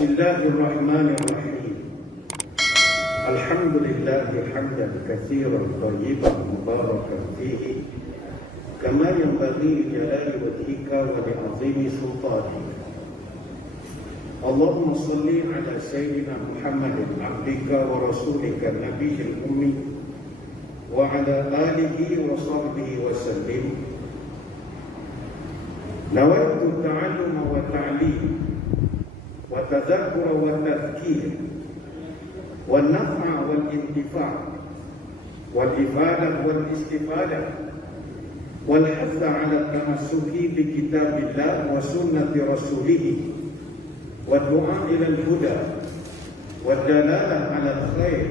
Bismillahirrahmanirrahim. Alhamdulillah hamdan katsiran thayyiban mubarakan fihi kama yanbaghi li jalali wajhika wa li 'azimi sultanik. Allahumma salli ala sayyidina Muhammadin 'abdika wa rasulika nabiyil ummi wa ala alihi wa sahbihi wa sallim. Nawaitu ta'alluma wa ta'lim والتذكر والتذكير والنفع والانتفاع والإفادة والاستفادة والحث على التمسك بكتاب الله وسنة رسوله والدعاء إلى الهدى والدلالة على الخير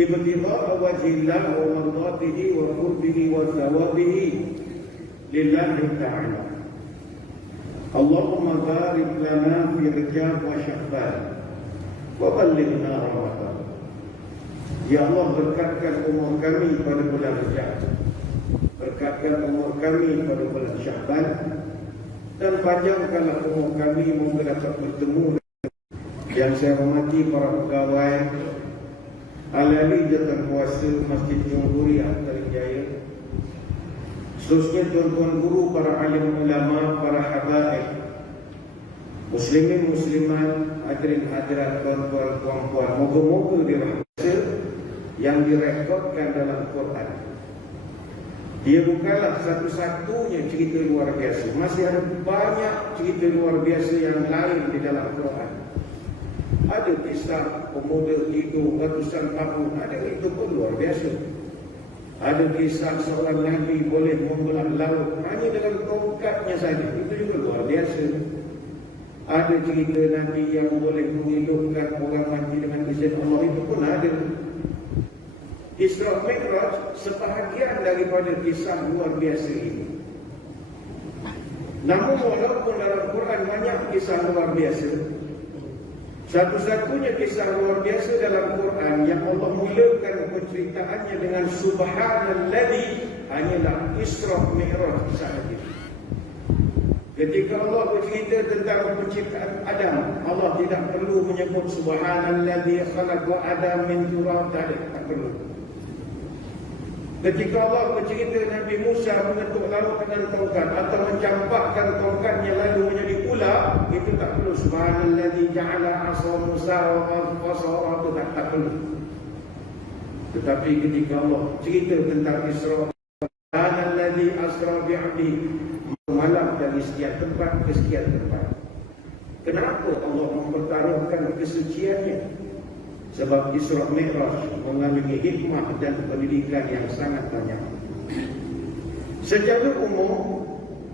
ابتغاء وجه الله ومرضاته وقربه وثوابه لله تعالى. Allahumma barik lana fi Rajab wa Sya'ban wa ballighna Ramadan. Ya Allah, berkatkan umur kami pada bulan Rajab, berkatkan umur kami pada bulan Sya'ban, dan panjangkanlah umur kami hingga dapat bertemu. Yang saya hormati para pegawai ahli jawatan kuasa Masjid Jumhuriyah Tarijaya, khususnya tuan-tuan guru, para alim ulama, para habaib, muslimin muslimat, hadirin hadirat, tuan-tuan puan-puan, moga-moga dirahmati yang direkodkan dalam Quran. Dia bukanlah satu-satunya cerita luar biasa. Masih ada banyak cerita luar biasa yang lain di dalam Quran. Ada kisah pemuda hidup ratusan tahun, ada itu pun luar biasa. Ada kisah seorang Nabi boleh membelah laut hanya dengan tongkatnya saja, itu juga luar biasa. Ada cerita Nabi yang boleh menghidupkan orang mati dengan izin Allah, itu pun ada. Isra Mi'raj sebahagian daripada kisah luar biasa ini. Namun walaupun dalam Quran banyak kisah luar biasa, satu-satunya kisah luar biasa dalam Quran yang Allah mulakan penceritaannya dengan Subhanalladzi hanyalah Isra Mi'raj sahaja. Ketika Allah bercerita tentang penciptaan Adam, Allah tidak perlu menyebut Subhanalladzi khalaqa Adam min turab, tak perlu. Ketika Allah bercerita Nabi Musa mengetuk laut dengan tongkat atau mencampakkan tongkatnya lalu menjadi ular, itu tak perlu Subhanalladzi ja'ala 'asa Musa wa fasara, itu tak perlu. Tetapi ketika Allah cerita tentang Isra, Subhanalladzi asra bi'abdi, malam dari sekian tempat ke sekian tempat. Kenapa Allah mempertaruhkan kesuciannya? Sebab Isra Mi'raj mengandungi hikmah dan pendidikan yang sangat banyak. Secara umum,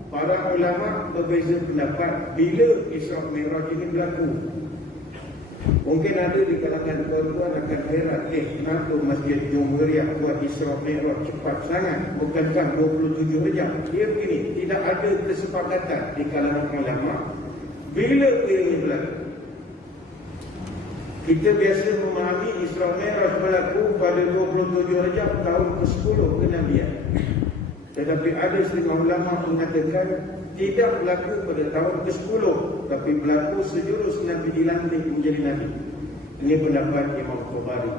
para ulama berbeza pendapat bila Isra Mi'raj ini berlaku. Mungkin ada di kalangan tuan-tuan akan heran, kenapa Masjid Jumhuriyah buat Isra Mi'raj cepat sangat? Bukankah 27 jam? Dia begini, tidak ada kesepakatan di kalangan ulama bila ini berlaku. Kita biasa memahami Isra Mi'raj berlaku pada 27 Rajab tahun ke-10 kenabian. Tetapi ada setengah ulama mengatakan tidak berlaku pada tahun ke-10, tapi berlaku sejurus Nabi dilantik menjadi Nabi. Ini pendapat Imam Tabari.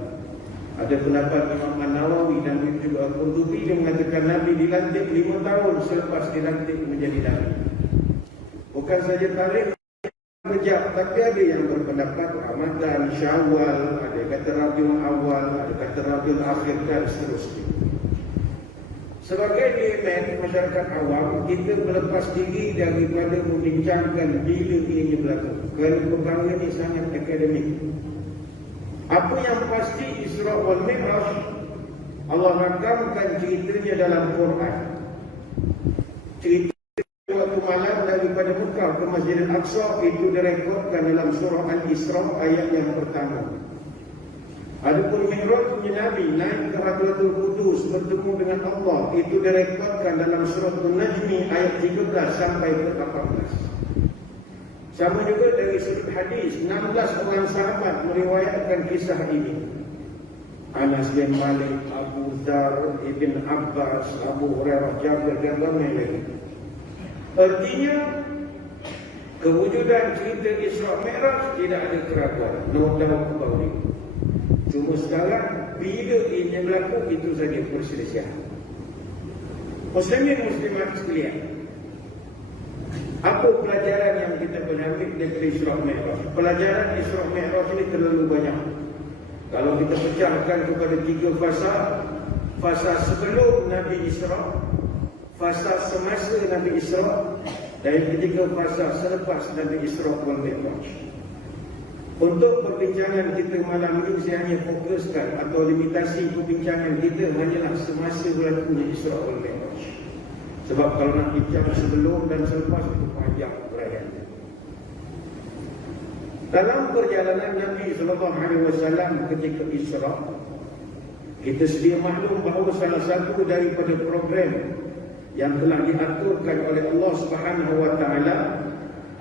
Ada pendapat Imam An-Nawawi dan juga Al-Qurtubi yang mengatakan Nabi dilantik 5 tahun selepas dilantik menjadi Nabi. Bukan saja tarikh Rajab, tapi ada yang berpendapat Ramadan, Syawal, ada kata Rabiul Awal, ada kata Rabiul Akhir, dan seterusnya. Sebagai elemen masyarakat awam, kita melepas diri daripada membincangkan bila ini berlaku, kerana perkara ini sangat akademik. Apa yang pasti, Isra wal Mi'raj Allah rakamkan ceritanya dalam Quran. Cerita waktu malam daripada Mekah ke Masjid Al-Aqsa itu direkodkan dalam surah Al-Isra ayat yang pertama. Adapun Mi'raj punya Nabi naik ke Hadratul Qudus bertemu dengan Allah, itu direkodkan dalam surah An-Najmi ayat 13 sampai ke 18. Sama juga dari sudut hadis, 16 orang sahabat meriwayatkan kisah ini. Anas bin Malik, Abu Dzar, Ibn Abbas, Abu Hurairah, Jabir dan ramai lagi. Artinya Kewujudan cerita Isra Mi'raj tidak ada keraguan, no doubt about it. Cuma sekarang bila ini berlaku, itu saja perselisihan. Muslimin muslimat sekalian, apa pelajaran yang kita boleh ambil dari Isra Mi'raj? Pelajaran Isra Mi'raj ini terlalu banyak. Kalau kita pecahkan kepada 3 fasa, fasa sebelum Nabi Isra, fasa semasa Nabi Isra, dan ketiga fasa selepas Nabi Isra wal Mi'raj. Untuk perbincangan kita malam ini, saya hanya fokuskan atau limitasi perbincangan kita hanyalah semasa berlakunya Isra wal Mi'raj. Sebab kalau nak bincang sebelum dan selepas itu panjang perayaan. Dalam perjalanan Nabi SAW ketika Isra, kita sedia maklum bahawa salah satu daripada program yang telah diaturkan oleh Allah Subhanahu Wa Taala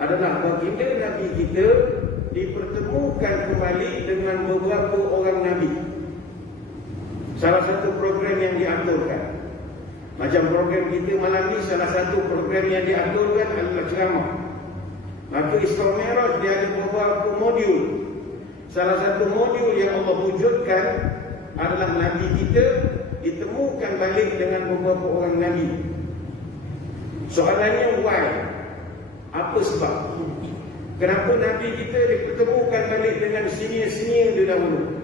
adalah baginda Nabi kita dipertemukan kembali dengan beberapa orang Nabi. Salah satu program yang diaturkan, macam program kita malam ni, salah satu program yang diaturkan adalah ceramah. Maka Isra Mi'raj dia ada beberapa modul. Salah satu modul yang Allah wujudkan adalah Nabi kita ditemukan balik dengan beberapa orang Nabi. Soalannya why? Apa sebab? Kenapa Nabi kita dipertemukan balik dengan senior-senior di dahulu?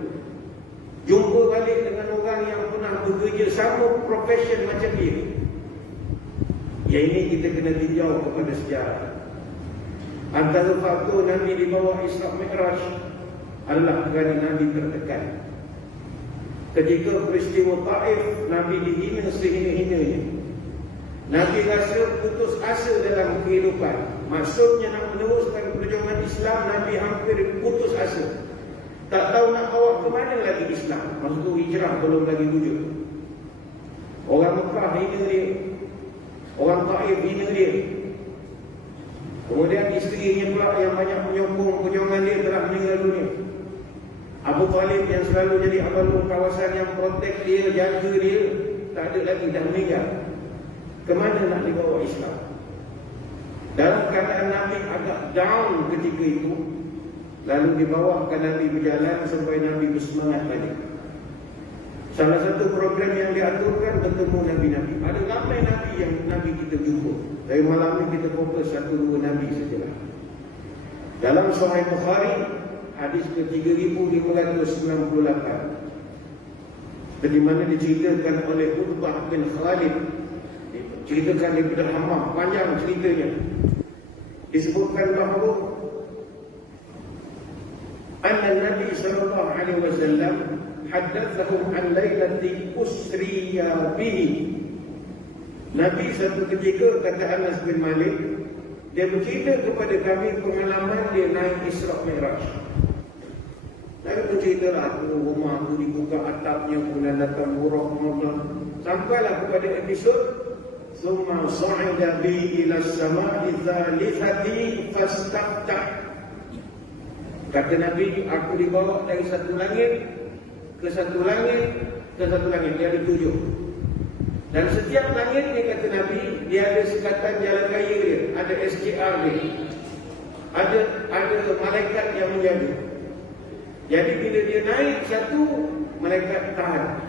Jumpa balik dengan orang yang pernah bekerja sama profession macam dia. Ya, ini kita kena tinjau kepada sejarah. Antara faktor Nabi dibawa Isra Mi'raj adalah kerana Nabi tertekan. Ketika peristiwa Taif, Nabi dihina sehina-hinanya. Nabi rasa putus asa dalam kehidupan. Maksudnya nak meneruskan perjuangan Islam, Nabi hampir putus asa. Tak tahu nak bawa ke mana lagi Islam. Maksud tu hijrah belum lagi wujud. Orang Mekah hina dia, orang Taif hina dia. Kemudian isterinya pula yang banyak menyokong perjuangan dia telah meninggal dunia. Abu Talib yang selalu jadi abang kawasan yang protek dia, jaga dia, tak ada lagi, dah meninggal. Kemana nak dibawa Islam? Dalam keadaan Nabi agak down ketika itu, lalu dibawakan Nabi berjalan sampai Nabi bersemangat lagi. Salah satu program yang diaturkan bertemu Nabi-Nabi. Ada ramai Nabi yang Nabi kita jumpa. Dari malam ini kita fokus 1-2 Nabi sajalah. Dalam Sahih Bukhari, hadis ke-3598, di mana diceritakan oleh Utbah bin Khalid, ceritakan daripada Hammam, panjang ceritanya. Disebutkan bahawa anna Nabi sallallahu alaihi wasallam haddatsahum an lailati usriya bihi. Nabi satu ketika, kata Anas bin Malik, dia bercerita kepada kami pengalaman dia naik Isra Mi'raj. Nabi bercerita lah, rumah tu dibuka atapnya, kemudian datang buruk, sampailah kepada episod summa sa'ida bi ila as-sama'i thalithati fastaftah. Kata Nabi, aku dibawa dari satu langit ke satu langit ke satu langit. Dia ada 7. Dan setiap langit ni, kata Nabi, dia ada sekatan jalan raya dia, ada SKR dia, ada malaikat yang menjaga. Jadi bila dia naik satu, malaikat tahan.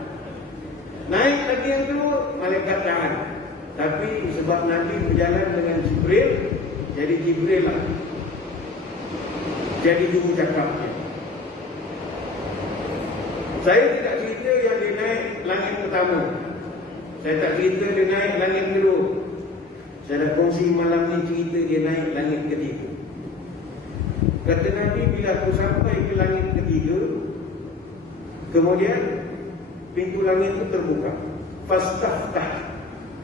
Naik lagi yang kedua, malaikat tahan. Tapi sebab Nabi berjalan dengan Jibril, jadi Jibril lah jadi juru cakapnya. Saya tidak cerita yang dia naik langit pertama, saya tak cerita dia naik langit kedua. Saya dah kongsi malam ni cerita dia naik langit ketiga. Kata Nabi, bila aku sampai ke langit ketiga, kemudian pintu langit itu terbuka. Fastaftah,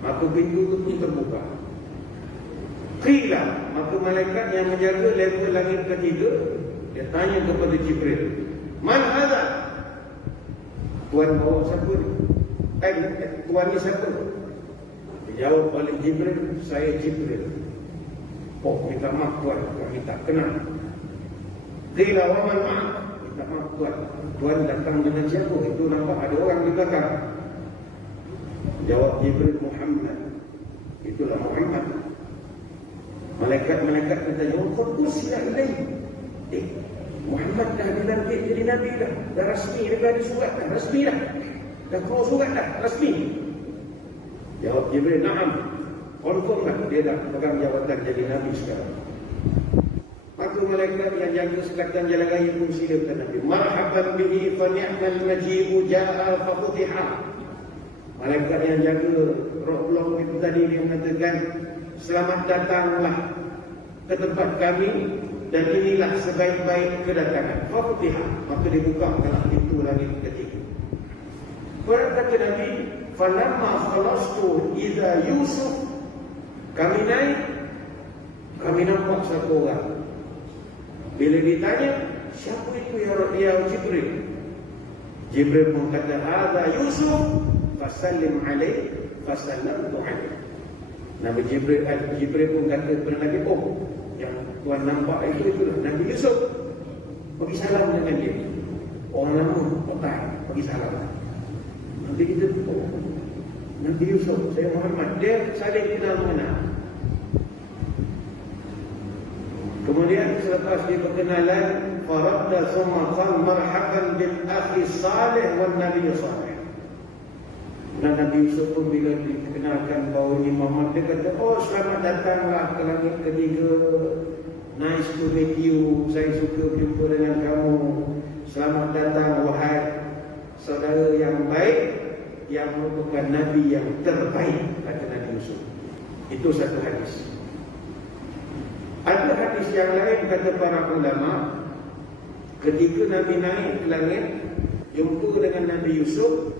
maka pintu itu pun terbuka. Qila, maka malaikat yang menjaga level langit ketiga, dia tanya kepada Jibril, man hadha? Tuan bawa siapa ni? Tuan ni siapa? Dijawab oleh Jibril, saya Jibril. Oh, minta maaf tuan, kami tak kenal. Qila wa man ma'ak? Minta maaf tuan, tuan datang dengan siapa? Itu nampak ada orang di belakang. Jawab Jibril, Muhammad. Itulah Muhammad. Malaikat Malaikat bertanya, "Qad ursila ilaihi." Muhammad dah dilantik jadi Nabi dah. Dah rasmi, dah ada surat dah, rasmi dah. Dah keluar surat dah, rasmi. Jawab Jibril, "Na'am." Confirm lah dia dah pegang jawatan jadi Nabi sekarang. Maka malaikat yang jaga sekatan jalan raya pun silakan Nabi. "Marhaban bihi fa ni'mal maji'u ja'a fa futiha." Malaikat yang jaga roh itu tadi dia mengatakan, "Selamat datanglah ke tempat kami dan inilah sebaik-baik kedatangan." Fa futiha, maka dibukakanlah pintu langit ketiga. Kemudian kata Nabi, "Falamma khalastu idza Yusuf." Kami naik, kami nampak satu orang. Bila ditanya, "Siapa itu ya Jibril?" Jibril pun kata, "Hadza Yusuf, fasallim alaih, fasallamtu alaih." Nabi Jibril pun kata kepada Nabi, "Oh, yang tuan nampak itulah Nabi Yusuf. Bagi salam dengan dia." Orang lama, otak, bagi salam. Nanti kita, "Oh, Nabi Yusuf, saya Muhammad." Dia saling kenal mengenal. Kemudian selepas dia berkenalan, faradda thumma qala marhaban bil akhi salih wan nabiy salih. Dan Nabi Yusuf pun bila dikenalkan bahawa ini Muhammad, dia kata, "Oh, selamat datanglah ke langit ketiga. Nice to meet you. Saya suka berjumpa dengan kamu. Selamat datang wahai saudara yang baik, yang merupakan Nabi yang terbaik," kata Nabi Yusuf. Itu satu hadis. Ada hadis yang lain kata para ulama, ketika Nabi naik ke langit jumpa dengan Nabi Yusuf,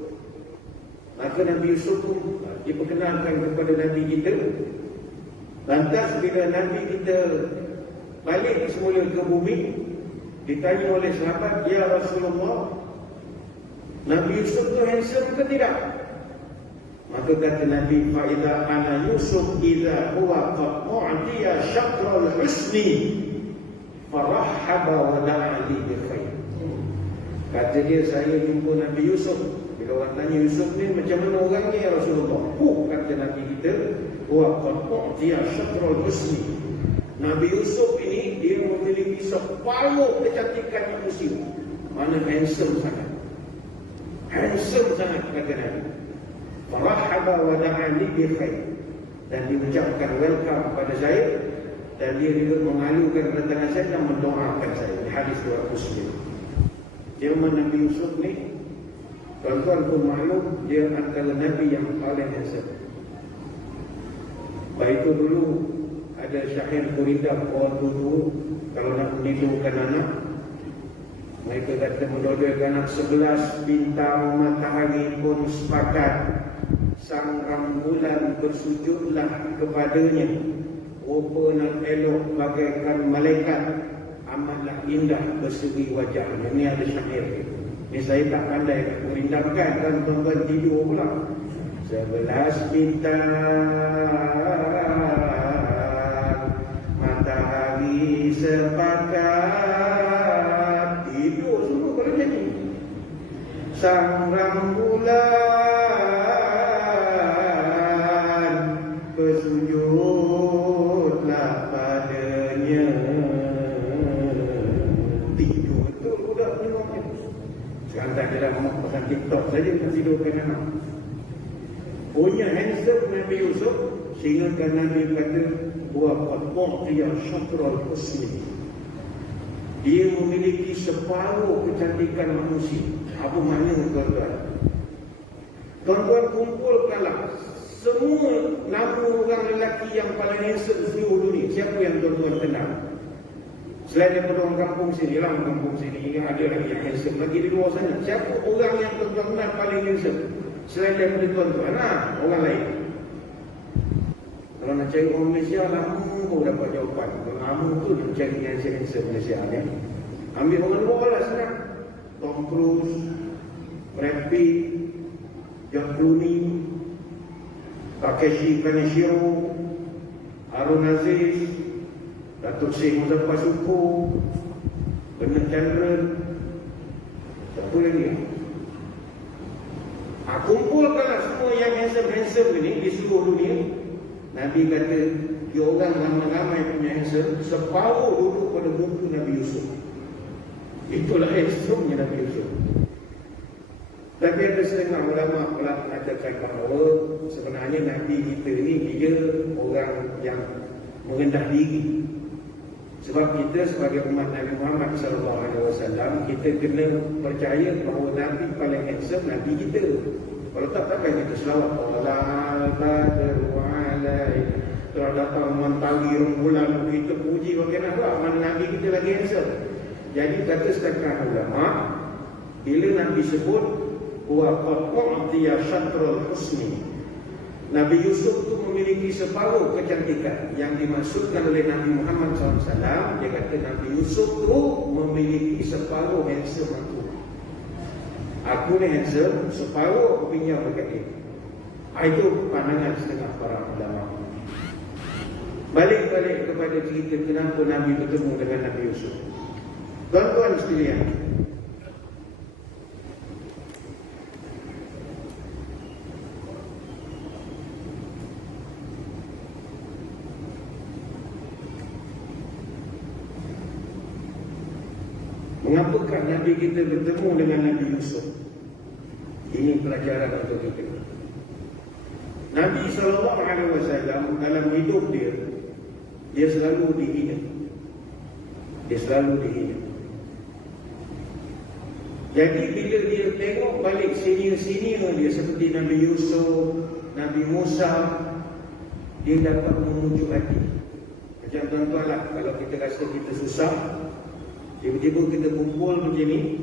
maka Nabi Yusuf pun diperkenalkan kepada Nabi kita. Lantas bila Nabi kita balik semula ke bumi, ditanya oleh sahabat, "Ya Rasulullah, Nabi Yusuf tu handsome ke tidak?" Maka kata Nabi, "Fa idza ana Yusuf idza huwa qad u'tiya syatrul husni farahaba wa da'a li bi khair." Kata dia, saya jumpa Nabi Yusuf. Bila orang tanya Yusuf ni macam mana orangnya ya Rasulullah? Kata Nabi kita, "Huwa qad u'tiya syatrul husni." Nabi Yusuf ini dia memiliki separuh kecantikan manusia. Mana handsome sangat. Handsome sangat kata Nabi. Marhaba wa da'ali bi khair, dan diucapkan welcome kepada saya, dan dia juga mengalukan kedatangan saya dan mendoakan saya. Hadis riwayat Muslim. Zaman Nabi Yusuf ni, tuan-tuan pun maklum, dia antara Nabi yang paling handsome. Baik itu dulu ada syair Quraidah orang dulu kalau nak menidukan anak, mereka kata mendoakan anak 11 bintang matahari pun sepakat. Sang rembulan bersujudlah kepadanya, rupa nan elok bagaikan malaikat, amatlah indah berseri wajahnya. Ini ada syair. Ini saya tak pandai nak merindangkan, dan tuan-tuan tidur pula. 11 bintang matahari sepakat, tidur semua kalau jadi. Sang rembulan bersujudlah padanya. Tidur betul budak tengoknya. Sekarang tak kira pasal TikTok saja nak tidurkan anak. Punya handsome Nabi Yusuf, sehingga kan Nabi kata, "Wa qad u'tiya syatrul husni." Dia memiliki separuh kecantikan manusia. Apa maknanya tuan-tuan? Tuan-tuan kumpulkanlah semua nama orang lelaki yang paling handsome seluruh dunia. Siapa yang tuan-tuan kenal? Selain daripada orang kampung sini, orang kampung sini yang ada lagi yang handsome lagi di luar sana. Siapa orang yang tuan-tuan kenal paling handsome? Selain daripada tuan-tuan, orang lain. Kalau nak cari orang Malaysia, lama pun dapat jawapan. Kalau lama tu dia cari yang handsome Malaysia ni. Ambil orang luar lah senang. Tom Cruise, Brad Pitt, George Clooney, Takeshi Kaneshiro, Harun Aziz, Datuk Seri Muzaffar Suko, Bernard Chandran, siapa lagi? Kumpulkanlah semua yang handsome-handsome ini di seluruh dunia. Nabi kata, dia orang ramai-ramai punya handsome, separuh duduk pada buku Nabi Yusuf. Itulah handsome-nya Nabi Yusuf. Tapi ada setengah ulama pula mengatakan bahawa sebenarnya Nabi kita ni dia orang yang merendah diri. Sebab kita sebagai umat Nabi Muhammad SAW, kita kena percaya bahawa Nabi paling handsome Nabi kita. Kalau tak, takkan kita selawat kalau datang mentari rembulan kita puji bagaimana pula mana Nabi kita lagi handsome. Jadi kata setengah ulama, bila Nabi sebut wa qad u'tiya syatrul husni, Nabi Yusuf itu memiliki separuh kecantikan. Yang dimaksudkan oleh Nabi Muhammad SAW, dia kata Nabi Yusuf itu memiliki separuh handsome aku. Aku ni handsome, separuh aku pinjam dekat dia. Itu pandangan setengah para ulama. Balik kepada cerita kenapa Nabi bertemu dengan Nabi Yusuf. Tuan-tuan sekalian, mengapakah Nabi kita bertemu dengan Nabi Yusuf? Ini pelajaran untuk kita. Nabi SAW dalam hidup dia selalu dihina. Dia selalu dihina. Jadi bila dia tengok balik senior-senior dia seperti Nabi Yusuf, Nabi Musa, dia dapat memujuk hati. Macam tuan-tuan lah, kalau kita rasa kita susah, tiba-tiba kita kumpul macam ni,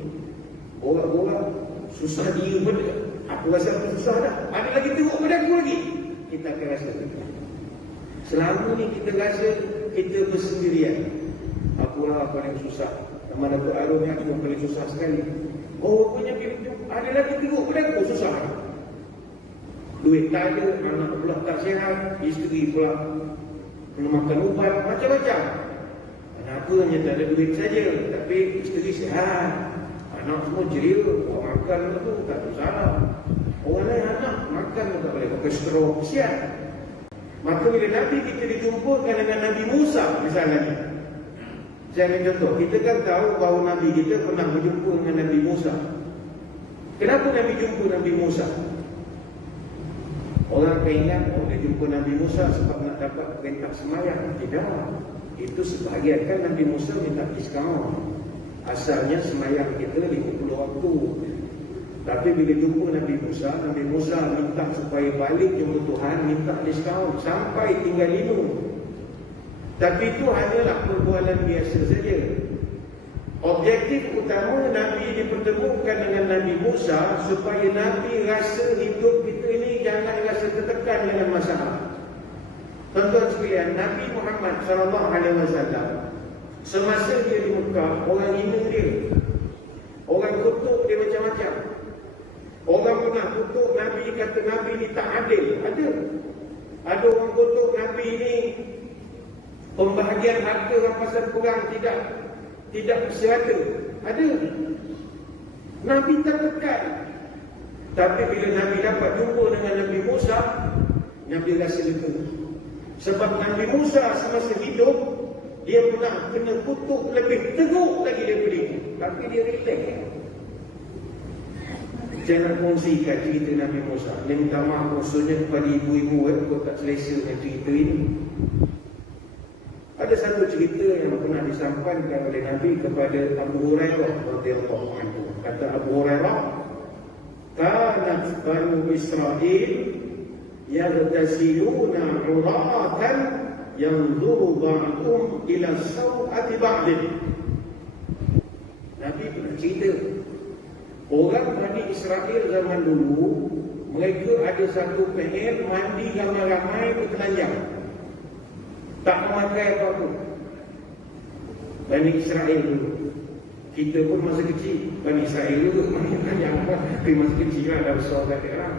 borak-borak, susah dia pun, aku rasa aku susah dah, ada lagi teruk pada aku lagi, kita akan rasa kita. Selama ni kita rasa kita bersendirian. Akulah paling susah, nama Datuk Arun yang aku paling susah sekali. Oh punya ada lagi teruk pada aku, susah. Duit tak ada, anak pula tak sihat, isteri pula belum makan ubat, macam-macam. Kenapa hanya tak ada duit saja, tapi isteri sihat, anak semua ceria, orang makan tu tak ada salah. Orang lain anak makan tu tak boleh pakai straw, kesian. Maka bila Nabi kita dijumpakan dengan Nabi Musa misalnya, saya ambil contoh, kita kan tahu bahawa Nabi kita pernah berjumpa dengan Nabi Musa. Kenapa Nabi jumpa Nabi Musa? Orang akan ingat, dia jumpa Nabi Musa sebab nak dapat perintah sembahyang. Tidak. Itu sebahagian kan Nabi Musa minta diskaun. Asalnya sembahyang kita 50 waktu. Tapi bila jumpa Nabi Musa minta supaya balik jumpa Tuhan, minta diskaun sampai tinggal 5. Tapi itu hanyalah perbualan biasa saja. Objektif utama Nabi dipertemukan dengan Nabi Musa supaya Nabi rasa hidup kita ini jangan rasa tertekan dengan masalah. Tuan-tuan sekalian, Nabi Muhammad SAW semasa dia di Mekah, orang hina dia, orang kutuk dia macam-macam. Orang pernah kutuk Nabi, kata Nabi ni tak adil. Ada orang kutuk Nabi ni pembahagian harta rampasan perang tidak serata. Ada. Nabi tertekan. Tapi bila Nabi dapat jumpa dengan Nabi Musa, Nabi rasa lega. Sebab Nabi Musa semasa hidup, dia pernah kena kutuk lebih teruk lagi daripada itu. Tapi dia relax. Saya nak kongsikan cerita Nabi Musa. Dia minta maaf khususnya kepada ibu-ibu kalau tak selesa dengan cerita ini. Ada satu cerita yang pernah disampaikan oleh Nabi kepada Abu Hurairah radhiyallahu anhu. Kata Abu Hurairah, "Kanat Banu Israil yaghtasiluna 'uratan yanzuru ba'dhum ila sawati ba'd." Nabi pernah cerita, orang Bani Israel zaman dulu, mereka ada satu pengen mandi ramai-ramai bertelanjang. Tak memakai apa-apa. Bani Israel dulu. Kita pun masa kecil Bani Israel dulu banyak apa. Tapi masa kecil lah dah besar kata orang.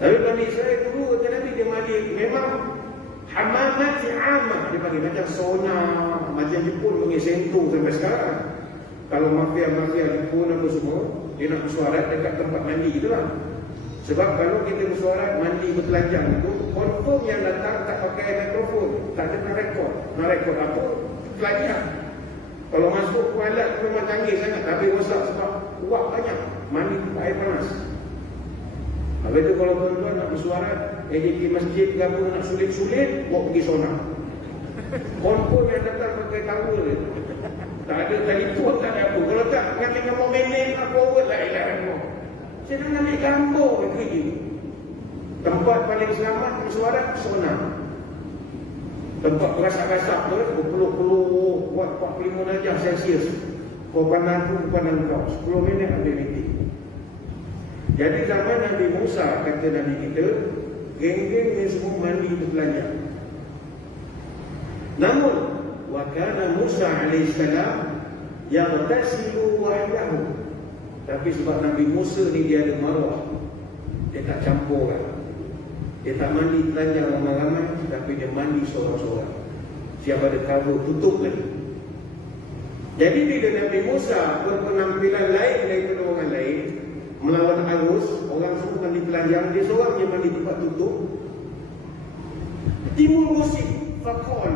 Tapi Bani Israel dulu kata Nabi dia mandi memang hamamat amah dia panggil macam sauna, macam Jepun panggil sento sampai sekarang. Kalau mafia-mafia Jepun apa semua, dia nak bersuarat dekat tempat mandi gitu lah. Sebab kalau kita bersuara mandi bertelanjang itu, confirm yang datang tak pakai mikrofon, tak kena rekod. Nak rekod apa? Telanjang. Kalau masuk toilet memang canggih sangat, tapi rosak sebab uap banyak, mandi air panas. Habis itu kalau tuan-tuan nak bersuara, AJT masjid ke apa nak sulit-sulit, bawa pergi sauna. Confirm yang datang pakai towel dia. Tak ada telefon, tak ada apa. Kalau tak, nanti kamu minit, nak forward lah ilah Allah. Saya nak ambil gambar kerja. Tempat paling selamat bersuara, sauna. Tempat berasak-rasak tu, berpeluh-peluh, buat 45 darjah Celsius. Kau pandang tu, pandang kau. 10 minit ambil meeting. Jadi zaman Nabi Musa, kata Nabi kita, geng-geng ni semua mandi bertelanjang. Namun, wa kana Musa AS yaghtasilu wahdahu. Tapi sebab Nabi Musa ni dia ada maruah, dia tak campur kan. Dia tak mandi telanjang ramai-ramai, tapi dia mandi seorang-seorang. Siapa ada cover, tutup lagi. Jadi bila Nabi Musa berpenampilan lain daripada orang lain, melawan arus, orang semua mandi telanjang, dia seorang yang mandi tempat tutup. Timbul gosip, faqal.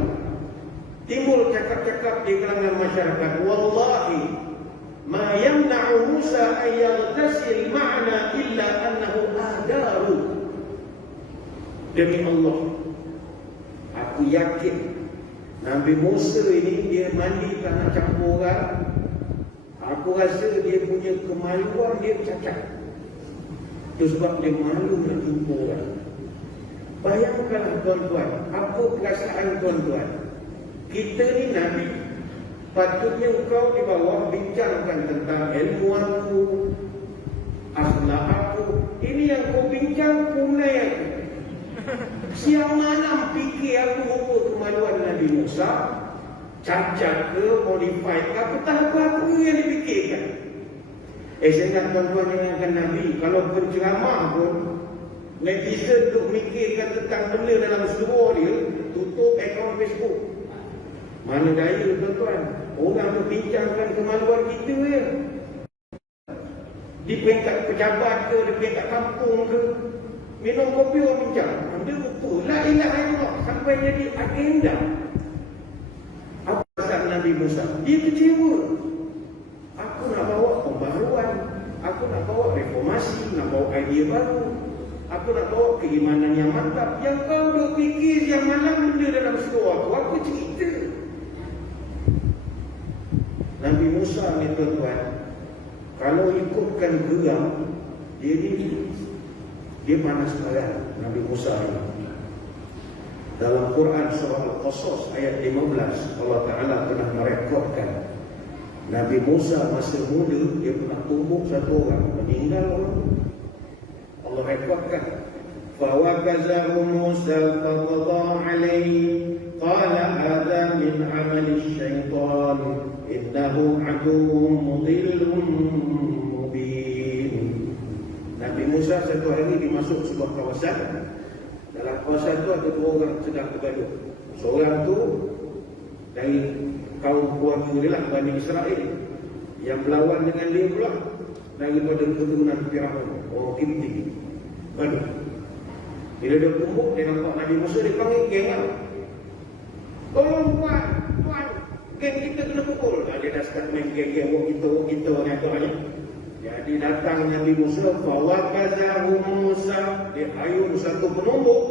Timbul cakap-cakap di kalangan masyarakat, wallahi ma yamna'u Musa an yaghtasil ma'na illa annahu adaru. Demi Allah, aku yakin Nabi Musa ini dia mandi tak nak campur orang. Aku rasa dia punya kemaluan dia cacat. Itu sebab dia malu nak jumpa orang. Bayangkanlah tuan-tuan, apa perasaan tuan-tuan? Kita ni Nabi, patutnya kau di bawah bincangkan tentang ilmu aku, akhlak aku. Ini yang kau bincang punai aku. Siang malam fikir aku rupa kemaluan Nabi Musa, cacat ke, modified ke, aku tak apa yang dipikirkan. Saya ingat tuan-tuan ingatkan Nabi, kalau berceramah pun, netizen duk mikirkan tentang benda dalam seluruh dia, tutup akaun Facebook. Mana daya tuan-tuan, orang berbincangkan kemaluan kita ya. Di peringkat pejabat ke, di peringkat kampung ke, minum kopi orang bincang. Anda lupa, la ilaha illallah, sampai jadi agenda. Apa pasal Nabi Musa? Dia kecewa. Aku nak bawa pembaharuan, aku nak bawa reformasi, nak bawa idea baru, aku nak bawa keimanan yang mantap. Yang kau dah fikir yang malam benda dalam sekolah aku, apa cerita? Nabi Musa ni tuan-tuan, kalau ikutkan geram, dia panas parah. Nabi Musa ni dalam Quran surah Al-Qasas ayat 15, Allah Ta'ala pernah merekodkan Nabi Musa masa muda, dia pernah tumbuk satu orang, meninggal orang. Allah rekodkan, فَوَكَزَهُ مُوسَى فَقَضَى عَلَيْهِ قَالَ هَذَا مِنْ عَمَلِ الشَّيْطَانِ إِنَّهُ عَدُوٌّ مُضِلٌّ مُبِينٌ. Nabi Musa satu hari dimasuk sebuah kawasan. Dalam kawasan itu ada dua orang sedang bergaduh. Seorang tu dari kaum keluarga dia lah, Bani Israel. Yang berlawan dengan dia pula daripada keturunan Firaun, orang Kipti. Gaduh. Bila dia kumpul, dia nampak Nabi Musa, dia panggil geng lah. Tolong tuan, geng kita kena pukul. Dia dah start main geng-geng, kita orang-orangnya. Jadi datang Nabi Musa, fawakazahu Musa, dia hayung satu penumbuk,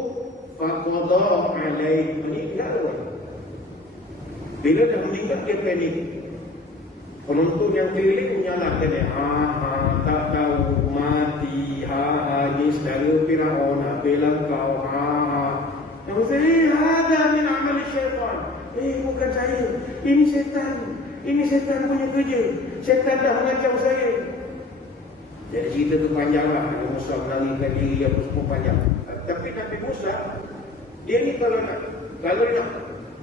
faqadha alaihi, meninggal. Bila dah meninggal, dia panik. Penonton yang keliling menyalahkan dia, tak tahu, mati, ni saudara Firaun nak bela kau, Yang saya, ada min amal syaitan. Bukan saya, ini setan punya kerja. Setan dah mengancam saya. Jadi cerita tu panjang lah. Nabi Musa melarikan diri, apa semua panjang. Tapi Nabi Musa, dia ni kalau nak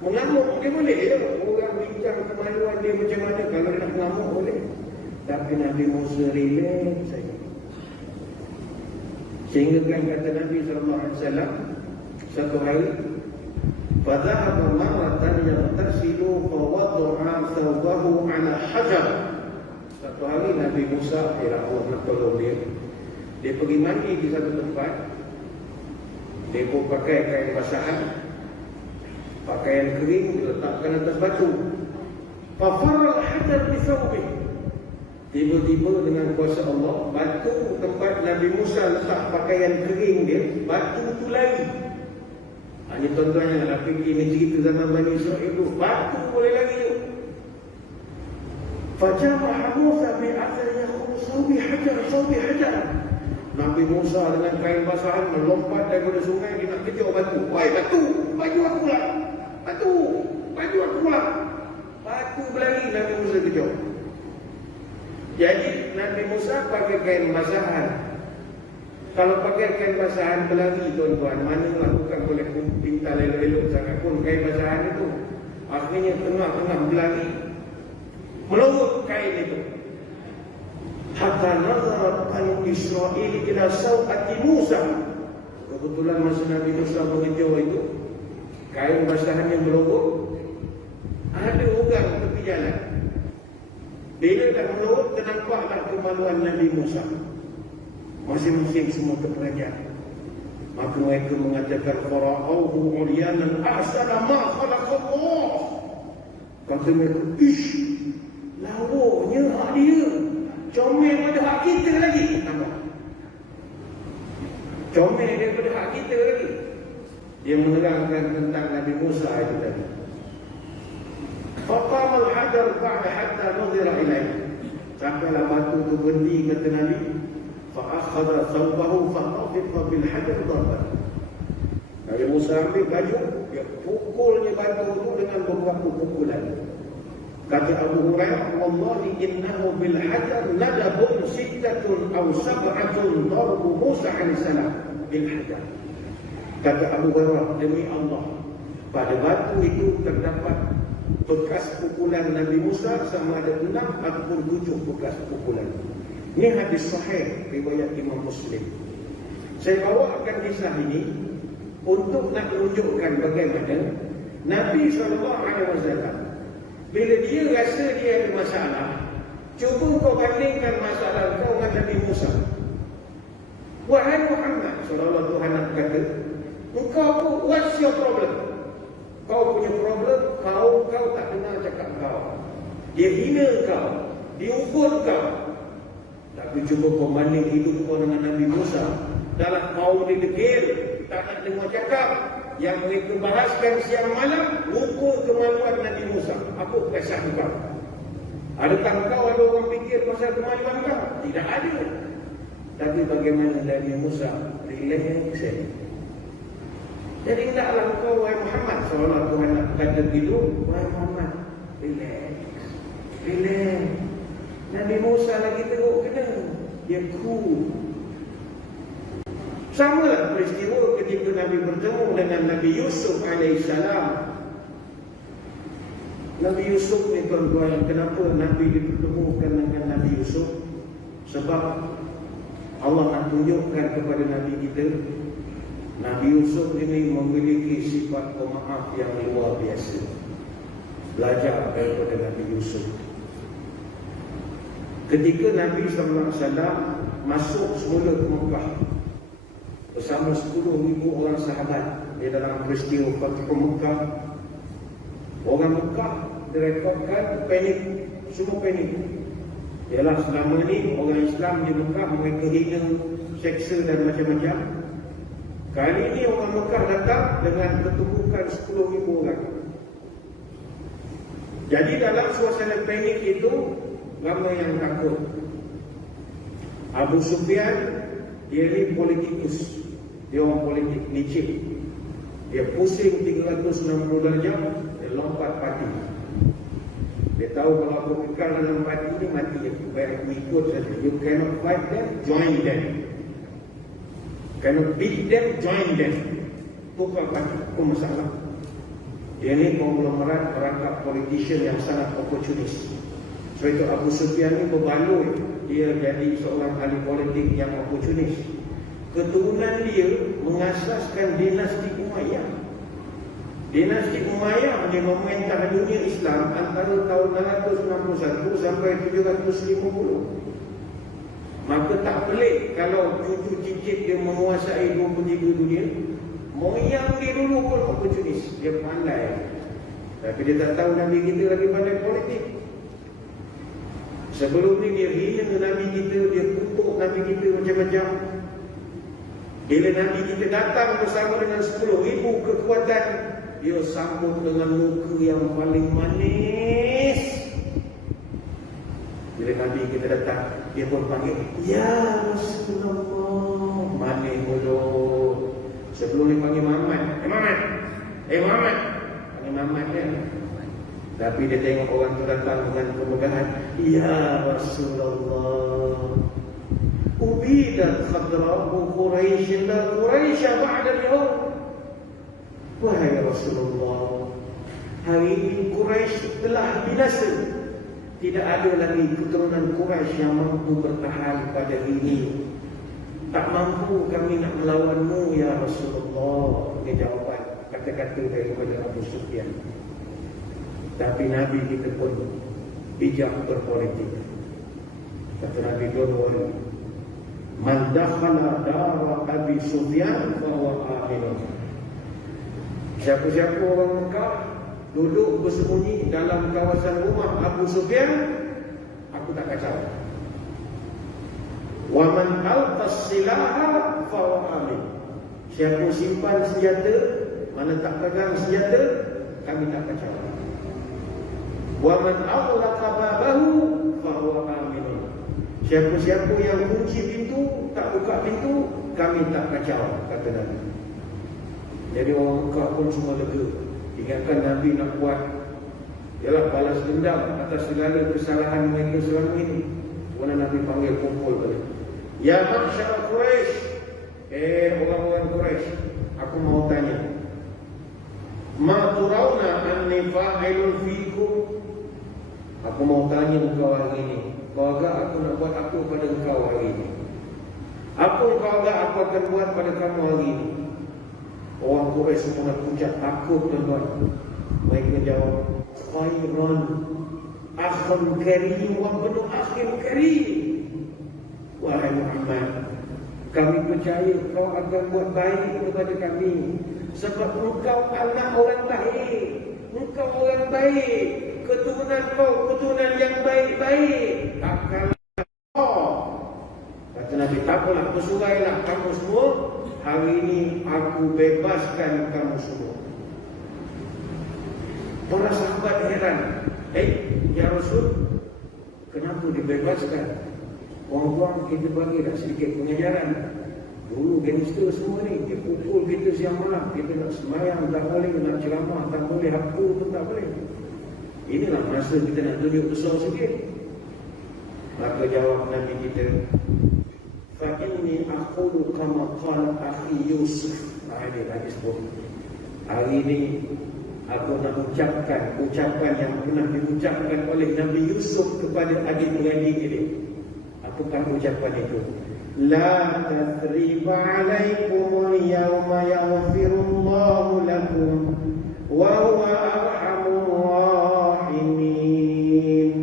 mengamuk, dia boleh ya. Orang bincang kemaluan dia macam mana. Kalau dia nak mengamuk, boleh. Tapi Nabi Musa relax saja. Sehingga kan kata Nabi SAW, satu hari, فَذَهَبَ مَرَّةً يَغْتَسِلُ فَوَضَعَ ثَوْبَهُ عَلَى حَجَرٍ. Satu hari Nabi Musa, Allah nak tolong dia. Dia pergi mandi di satu tempat. Dia pun pakai kain basahan, pakaian kering diletakkan atas batu. Fafarral hajar bisawbih. Tiba-tiba dengan kuasa Allah, batu tempat Nabi Musa letak pakaian kering dia, batu tu lari. Ini tuan-tuan yang nak fikir ni cerita zaman Bani Israel tu, batu boleh lari tu. Fajama'a Musa bi'athar yakhulu sawbi hajar. Nabi Musa dengan kain basahan melompat daripada sungai, dia nak kejar batu. Wahai batu, baju aku pula. Batu, baju aku pula. Batu berlari, Nabi Musa kejar. Jadi Nabi Musa pakai kain basahan. Kalau pakai kain basahan berlari, tuan-tuan, manalah bukan boleh pintal elok-elok sangat pun kain basahan itu. Akhirnya tengah-tengah berlari, melorot kain itu. Hatta nazara Bani Israel ila sawati Musa. Kebetulan masa Nabi Musa mengejar itu, kain basahannya melorot. Ada orang tepi jalan. Bila dah melorot, ternampaklah kemaluan Nabi Musa. Masing-masing semua terperanjat. Maka mereka mengatakan fara'auhu ulyanan ahsana ma khalaqallah. Kata mereka, ish, lawanya hak dia, comel pada hak kita lagi. Nampak? Comel daripada hak kita lagi. Dia menerangkan tentang Nabi Musa itu tadi. Faqamal hadar ba'da hatta nuzira ilaih. Sampailah batu itu berhenti, kata Nabi. Fa'akhadha thawbahu fa'afiqa bil hajar darban. Nabi Musa ambil baju, dia pukulnya batu itu dengan beberapa pukulan. Kata Abu Hurairah, wallahi innahu bil hajar nadabun sittatun aw sab'atun darbu Musa alaihissalam bil hajar. Kata Abu Hurairah, demi Allah, pada batu itu terdapat bekas pukulan Nabi Musa sama ada 6 ataupun 7 bekas pukulan. Ini hadis sahih riwayat Imam Muslim. Saya bawakan kisah ini untuk nak menunjukkan bagaimana Nabi SAW bila dia rasa dia ada masalah, cuba kau bandingkan masalah kau dengan Nabi Musa. Wahai Muhammad sallallahu alaihi wasallam kata, engkau, what's your problem? Kau punya problem, kau tak kenal cakap kau. Dia hina kau, dia ukur kau. Tapi cuba kau banding hidup kau dengan Nabi Musa. Dalam kau didegil, tak nak dengar cakap. Yang mereka bahaskan siang malam, ukur kemaluan Nabi Musa. Apa perasaan kau? Adakah kau ada orang fikir pasal kemaluan kau? Tidak ada. Tapi bagaimana Nabi Musa? Relax. Jadi tidaklah kau, wahai Muhammad sallallahu alaihi wasallam, kata begitu, wahai Muhammad, relax. Nabi Musa lagi teruk kena, dia cool. Sama lah peristiwa ketika Nabi bertemu dengan Nabi Yusuf alaihissalam. Nabi Yusuf ni tuan-tuan, kenapa Nabi dipertemukan dengan Nabi Yusuf? Sebab Allah nak tunjukkan kepada Nabi kita, Nabi Yusuf ini memiliki sifat pemaaf yang luar biasa. Belajar daripada Nabi Yusuf. Ketika Nabi SAW masuk semula ke Mekah bersama 10,000 orang sahabat di dalam peristiwa Fathu Mekah, orang Mekah direkodkan panik, semua panik. Ialah selama ni orang Islam di Mekah mereka hina, seksa dan macam-macam. Kali ini orang Mekah datang dengan ketumbukan 10,000 orang. Jadi dalam suasana panik itu, ramai yang takut. Abu Sufyan, dia ni politikus. Dia orang politik, licik. Dia pusing 360 darjah, dia lompat parti. Dia tahu kalau aku kekal dalam parti ni, mati je. Baik aku ikut saja. You cannot fight them, join them. Cannot beat them, join them. Bukan parti, itu masalah. Dia ni konglomerat perangkap politician yang sangat opportunis. Sebab itu Abu Sufyan ni berbaloi, dia jadi seorang ahli politik yang opportunis. Keturunan dia mengasaskan dinasti Umayyah. Dinasti Umayyah dia memerintah dunia Islam antara tahun 661 sampai 750. Maka tak pelik kalau cucu cicit dia menguasai 23 dunia. Moyang dia dulu pun oportunis, dia pandai. Tapi dia tak tahu Nabi kita lagi pandai politik. Sebelum ni dia hina Nabi kita, dia kutuk Nabi kita macam-macam. Bila Nabi kita datang bersama dengan 10,000 kekuatan, dia sambut dengan muka yang paling manis. Bila Nabi kita datang, dia pun panggil, Ya Rasulullah. Manis mulut. Sebelum dia panggil Muhammad, Muhammad, Muhammad, panggil Muhammad kan. Tapi dia tengok orang tu datang dengan kemegahan, Ya Rasulullah, ubidat khadra'u Quraisy la Quraisy ba'da al-yawm. Wahai Rasulullah, hari ini Quraisy telah binasa. Tidak ada lagi keturunan Quraisy yang mampu bertahan pada hari ini. Tak mampu kami nak melawanmu ya Rasulullah. Ini jawapan kata-kata daripada Abu Sufyan. Tapi Nabi kita pun bijak berpolitik. Kata Nabi, don't worry, man dakhala dara Abi Sufyan fahuwa amin. Siapa-siapa orang Mekah duduk bersembunyi dalam kawasan rumah Abu Sufyan, aku tak kacau. Wa man alqas silaha fa huwa amin. Siapa simpan senjata, mana tak pegang senjata, kami tak kacau. Wa man aghlaqa babahu fa huwa amin. Siapa-siapa yang kunci pintu, tak buka pintu, kami tak kacau, kata Nabi. Jadi orang Mekah pun semua lega. Ingatkan Nabi nak buat ialah balas dendam atas segala kesalahan mereka selama ini. Kemudian Nabi panggil kumpul balik. Ya masyarakat Quraisy, orang-orang Quraisy, aku mau tanya, ma turawna anni fa'ilun fiikum? Aku mau tanya engkau hari ini, kau agak aku nak buat apa pada engkau hari ini? Apa engkau agak aku akan buat pada kamu hari ini? Orang Quraisy semua puncak takut tuan-tuan. Mereka jawab, khairan akhun karim wa ibnu akhil karim. Wahai Muhammad, kami percaya kau akan buat baik kepada kami, sebab engkau anak orang baik. Engkau orang baik, keturunan kau keturunan yang baik-baik. Takkan kata Nabi, tak apalah, bersurailah kamu semua. Hari ini aku bebaskan kamu semua. Para sahabat heran, ya Rasul, kenapa dibebaskan? Orang-orang kita bagi dah sedikit pengajaran. Dulu gangster semua ni, dia pukul kita siang malam. Kita nak semayang tak boleh, nak ceramah tak boleh, apa pun tak boleh. Inilah masa kita nak tunjuk besar sikit. Maka jawab Nabi kita, fa inni aqulu kama qala akhi Yusuf. Ini lagi sebut. Hari ini aku nak ucapkan ucapan yang pernah diucapkan oleh Nabi Yusuf kepada adik-beradik ini. Apakah ucapan itu? La tathriba alaikumul yawma yaghfirullahu lakum wa huwa arhamur rahimin.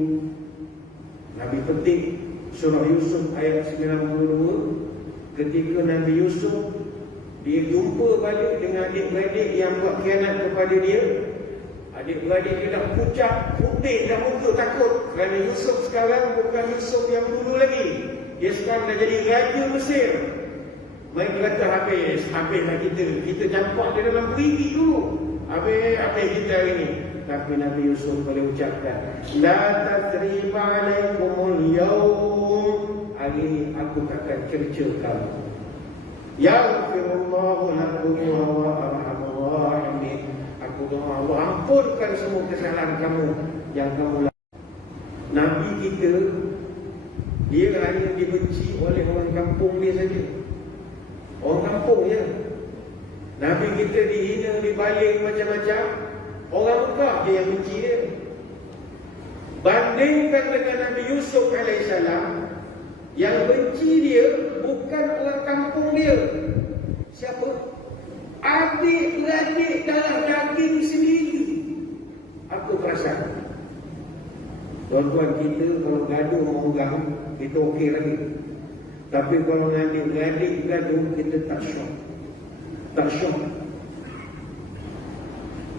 Nabi petik surah Yusuf ayat 92. Ketika Nabi Yusuf dia jumpa balik dengan adik-beradik yang buat khianat kepada dia, adik-beradik dia dah pucat, putih dah muka takut. Kerana Yusuf sekarang bukan Yusuf yang dulu lagi. Dia sekarang dah jadi raja Mesir. Mereka kata habislah kita campak dia dalam perigi dulu. Habis kita hari ini. Tapi Nabi Yusuf boleh ucapkan, la tathriba alaikumul yawm. Hari ini aku takkan cerca kamu. Yaghfirullahu lakum wa huwa arhamur rahimin. Aku doa Allah ampunkan semua kesalahan kamu yang kamu lakukan. Nabi kita, dia hanya dibenci oleh orang kampung dia saja. Orang kampung je. Nabi kita dihina, dibaling macam-macam. Orang Mekah dia yang benci dia. Bandingkan dengan Nabi Yusuf AS, yang benci dia bukan orang kampung dia. Siapa? Adik-beradik darah daging sendiri. Aku perasan, tuan-tuan kita kalau gaduh dengan orang, kita okey lagi. Tapi kalau adik-beradik gaduh, kita tak syok. Tak syok.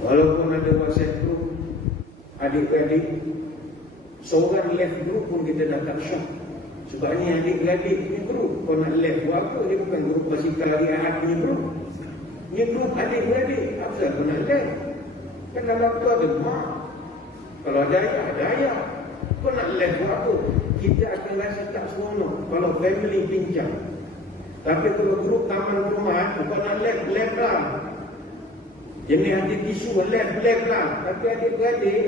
Walaupun ada WhatsApp group adik-beradik, seorang left group pun kita dah tak syok. Sebab ni adik-beradik punya group. Kalau nak left buat apa? Dia bukan group basikal hari Ahad punya group. Ni group adik-beradik. Apa kau nak left? Kan dalam tu ada mak. Kalau ada ayah, ada ayah. Kau nak left buat apa? Kita akan rasa tak seronok kalau family bincang. Tapi kalau grup taman perumahan, kau nak left lah. Jadi hati tisu left lah. Tapi adik-beradik,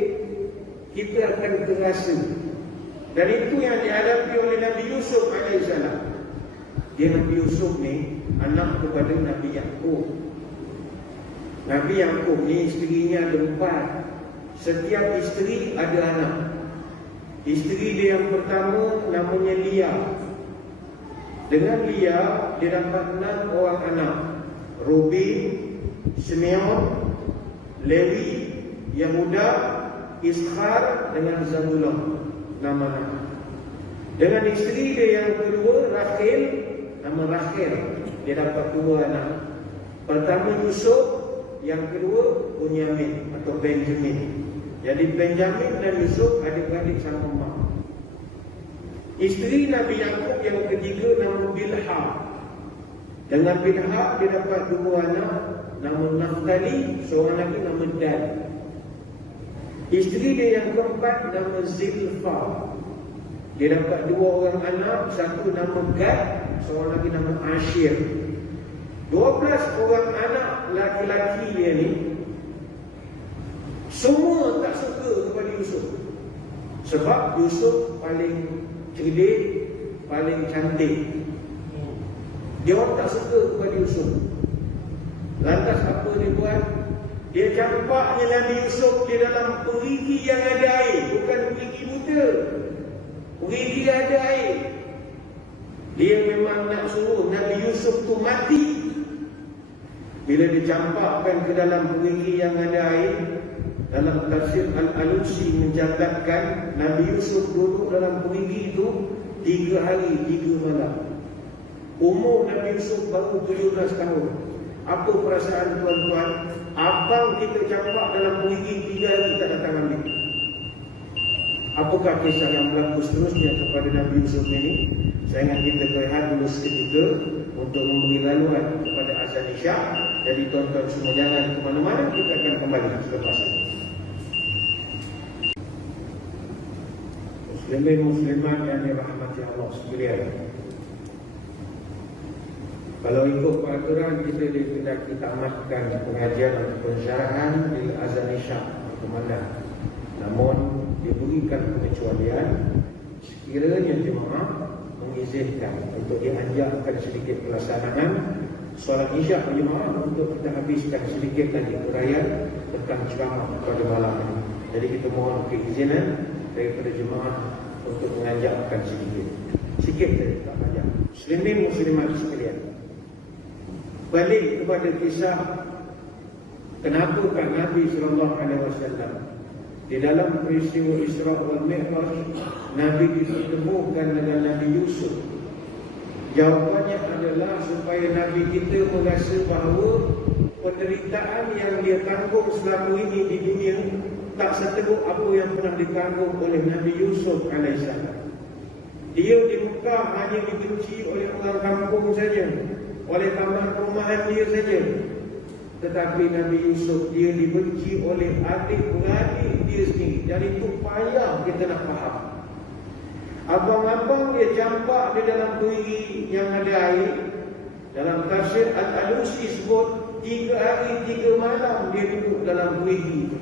kita akan terasa. Dan itu yang dihadapi oleh Nabi Yusuf AS. Dia Nabi Yusuf ni anak kepada Nabi Yaqub. Nabi Yaqub ni isterinya ada 4. Setiap isteri ada anak. Isteri dia yang pertama namanya Lia. Dengan Lia dia dapat 6 orang anak. Ruben, Simeon, Lewi, Yahuda, Ishar dengan Zabulon. Nama-nama. Dengan isteri dia yang kedua Rachel, nama Rachel. Dia dapat 2 anak. Pertama Yusuf, yang kedua Bunyamin atau Benjamin. Jadi Benjamin dan Yusuf adik-adik sama mak. Isteri Nabi Yaqub yang ketiga nama Bilha. Dengan Bilha dia dapat 2 anak, nama Naftali, seorang lagi nama Dan. Isteri dia yang keempat nama Zilfa. Dia dapat 2 orang anak, satu nama Gad, seorang lagi nama Ashir. 12 orang anak laki-laki dia ni semua tak suka kepada Yusuf. Sebab Yusuf paling cerdik, paling cantik. Dia orang tak suka kepada Yusuf. Lantas apa dia buat? Dia campaknya Nabi Yusuf di dalam perigi yang ada air. Bukan perigi buta, perigi ada air. Dia memang nak suruh Nabi Yusuf tu mati. Bila dicampakkan ke dalam perigi yang ada air, dalam tafsir Al-Alusi mencatatkan Nabi Yusuf duduk dalam perigi itu 3 hari 3 malam. Umur Nabi Yusuf baru 17 tahun. Apa perasaan tuan-tuan? Abang kita campak dalam perigi 3 hari tak datang ambil. Apakah kisah yang berlaku seterusnya kepada Nabi Yusuf ini? Saya ingat kita berehat dulu seketika untuk memberi laluan kepada azan Isyak. Jadi tuan-tuan semua jangan ke mana-mana, kita akan kembali selepas ini. Muslimin muslimat yang dirahmati Allah sekalian. Kalau ikut peraturan kita dikendaki tamatkan pengajian atau pensyarahan di azan Isyak berkumandang. Namun diberikan pengecualian sekiranya jemaah mengizinkan untuk dianjurkan sedikit pelaksanaan solat Isyak berjemaah untuk kita habiskan sedikit lagi huraian tentang ceramah pada malam ini. Jadi kita mohon keizinan daripada jemaah untuk mengajarkan sikit saja, tak banyak. Muslimin muslimat sekalian, balik kepada kisah kenapa kan Nabi SAW di dalam peristiwa Isra wal Mi'raj Nabi dipertemukan dengan Nabi Yusuf. Jawapannya adalah supaya Nabi kita merasa bahawa penderitaan yang dia tanggung selama ini di dunia tak seteruk apa yang pernah ditanggung oleh Nabi Yusuf AS. Dia di Mekah hanya dibenci oleh orang kampung saja, oleh taman perumahan dia saja. Tetapi Nabi Yusuf dia dibenci oleh adik-beradik dia sendiri. Dan itu payah kita nak faham. Abang-abang dia campak di dalam perigi yang ada air. Dalam tafsir Al-Alusi sebut 3 hari 3 malam dia duduk dalam perigi itu.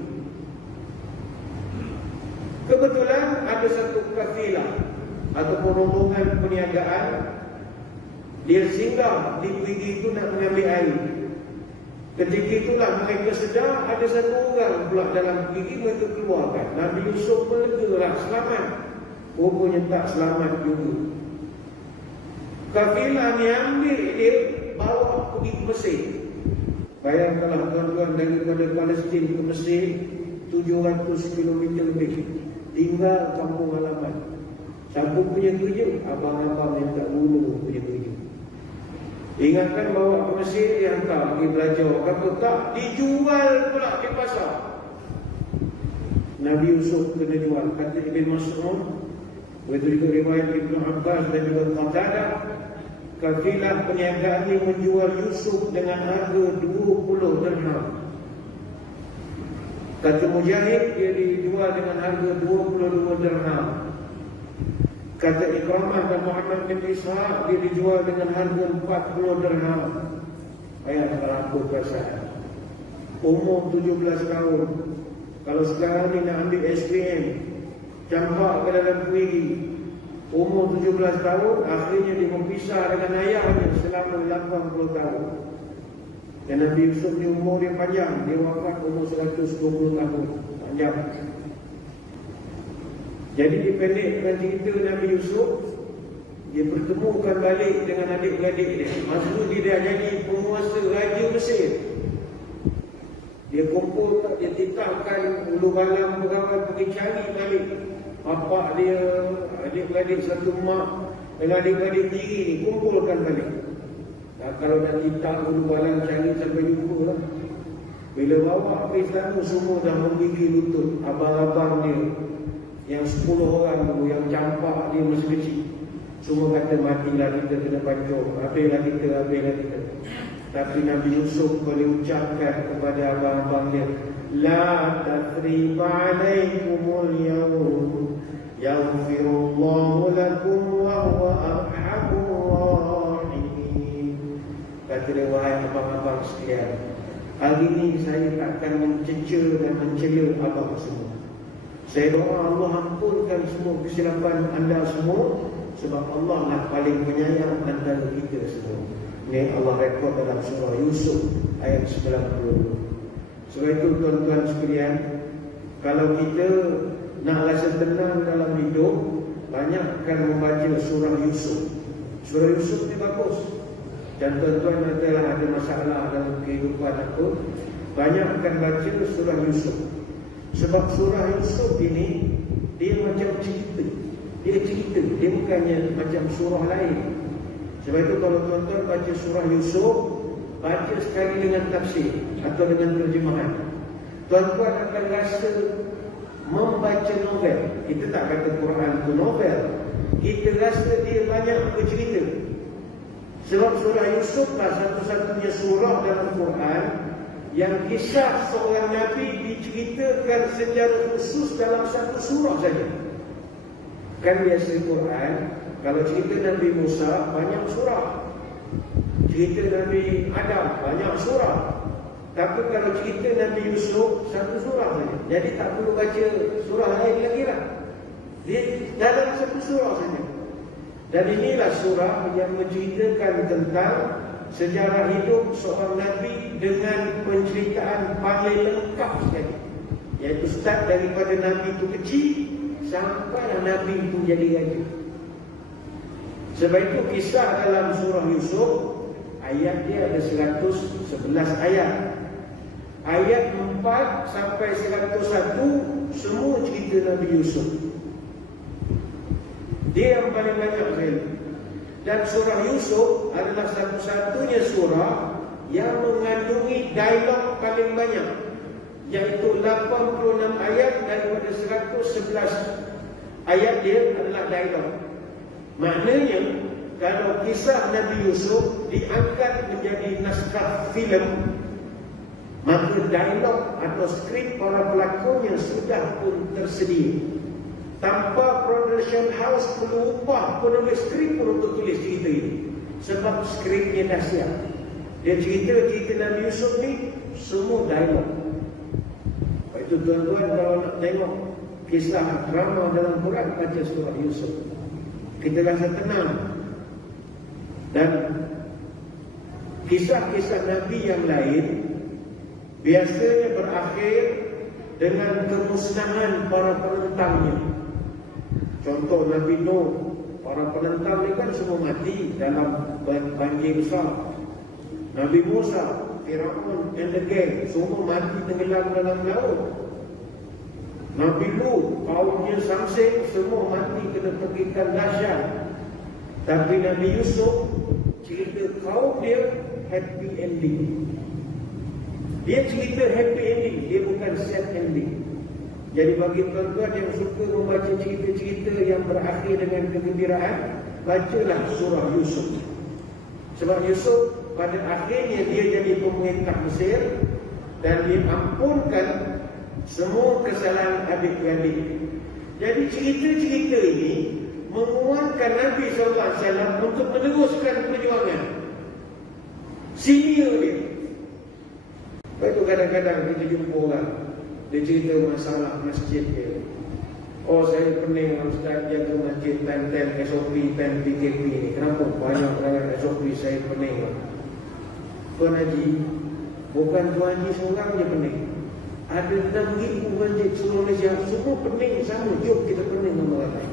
Kebetulan ada satu kafilah ataupun rombongan perniagaan. Dia singgah di perigi itu nak mengambil air. Ketika itulah mereka sedar ada satu orang pula dalam perigi, mereka keluarkan. Nabi Yusuf melegalah, selamat. Rupanya tak selamat juga. Kafilah ni ambil dia, bawa pergi ke Mesir. Bayangkanlah tuan-tuan, daripada Palestin ke Mesir 700 km lebih. Tinggal kampung halaman. Siapa punya kerja? Abang-abang yang tak guna punya kerja. Ingatkan bawa ke Mesir, dihantar pergi belajar. Kata tak, dijual pula di pasar. Nabi Yusuf kena jual. Kata Ibn Mas'ud, begitu juga riwayat Ibn Abbas dan juga Qatadah, kafilah perniagaan ini menjual Yusuf dengan harga 20 dirham. Kata Mujahid, dia dijual dengan harga 22 dirham. Kata Ikramah dan Muhammad bin Ishaq, dia dijual dengan harga 40 dirham. Ayat berapa perasaan? Umur 17 tahun. Kalau sekarang ni nak ambil SPM, campak ke dalam kuih, umur 17 tahun, akhirnya dia mempisah dengan ayahnya selama 80 tahun. Dan Nabi Yusuf ni umur dia panjang, dia wafat umur 120 tahun. Panjang. Jadi dipendekkan cerita Nabi Yusuf, dia pertemukan balik dengan adik-adik dia. Maksud dia dah jadi penguasa Raja Mesir. Dia kumpul, dia titahkan ulu balang pegawai pergi cari balik bapak dia, adik-adik satu mak dengan adik-adik diri ni, kumpulkan balik. Kalau dah titah ulu balang cari sampai jumpa lah. Bila bawa pergi sana, semua dah menggigil lutut abang-abang dia yang 10 orang tu, yang campak dia masih kecil. Semua kata matilah kita, kena pancung, habislah kita. Tapi Nabi Yusuf boleh ucapkan kepada abang-abang dia, la tathriba alaikumul yawm yaghfirullahu lakum wa huwa arhamur rahimin. Kata dia, wahai abang-abang sekalian, hari ini saya takkan menceca dan mencela abang semua. Saya doa Allah ampunkan semua kesilapan anda semua, sebab Allah lah paling penyayang antara kita semua. Ini Allah rekod dalam surah Yusuf ayat 90. Sebab itu tuan-tuan sekalian, kalau kita nak rasa tenang dalam hidup, banyakkan membaca surah Yusuf. Surah Yusuf ni bagus. Dan tuan-tuan adalah ada masalah dalam kehidupan aku, banyakkan baca surah Yusuf. Sebab surah Yusuf ini, dia macam cerita. Dia bukannya macam surah lain. Sebab itu kalau tuan-tuan baca surah Yusuf, baca sekali dengan tafsir atau dengan terjemahan, tuan-tuan akan rasa membaca novel. Kita tak kata Quran itu novel, kita rasa dia banyak bercerita. Sebab surah Yusuf lah satu-satunya surah dalam Quran yang kisah seorang Nabi diceritakan secara khusus dalam satu surah saja. Kan biasa Quran, kalau cerita Nabi Musa banyak surah, cerita Nabi Adam banyak surah. Tapi kalau cerita Nabi Yusuf satu surah saja. Jadi tak perlu baca surah lain lagi lah. Dia dalam satu surah saja. Dan inilah surah yang menceritakan tentang sejarah hidup seorang Nabi dengan penceritaan paling lengkap sekali. Iaitu start daripada Nabi itu kecil sampai Nabi itu jadi raja. Sebab itu kisah dalam surah Yusuf, ayat dia ada 111 ayat. Ayat 4 sampai 101 semua cerita Nabi Yusuf. Dia yang paling banyak sekali. Dan surah Yusuf adalah satu-satunya surah yang mengandungi dialog paling banyak, iaitu 86 ayat daripada 111 ayat dia adalah dialog. Maknanya kalau kisah Nabi Yusuf diangkat menjadi naskah filem, maka dialog atau skrip para pelakonnya sudah pun tersedia. Tanpa production house perlu upah penulis skrip pun untuk tulis cerita ini, sebab skripnya dah siap. Dia cerita Nabi Yusuf ni semua dialog. Lepas itu tuan-tuan, kalau nak tengok kisah drama dalam Quran, baca surah Yusuf, kita rasa tenang. Dan kisah-kisah Nabi yang lain biasanya berakhir dengan kemusnahan para penentangnya. Contoh Nabi Nuh, para penentang ni kan semua mati dalam banjir besar. Nabi Musa, Firaun and the gang, semua mati tenggelam dalam laut. Nabi Lut, kaumnya Samsek, semua mati kena pergikan dahsyat. Tapi Nabi Yusuf, cerita kaum dia happy ending. Dia cerita happy ending, dia bukan sad ending. Jadi bagi tuan-tuan yang suka membaca cerita-cerita yang berakhir dengan kegembiraan, bacalah surah Yusuf. Sebab Yusuf pada akhirnya dia jadi pemerintah Mesir dan dia ampunkan semua kesalahan adik-adik. Jadi cerita-cerita ini menguatkan Nabi SAW untuk meneruskan perjuangan. Senior dia. Lepas itu kadang-kadang kita jumpa orang, dia cerita masalah masjid dia. Oh, saya pening Ustaz jaga masjid time SOP, time PKP ni. Kenapa banyak orang SOP saya pening? Tuan Haji, bukan Tuan Haji seorang je pening. Ada 6,000 masjid seluruh Malaysia, semua pening sama. Jom kita pening sama orang lain.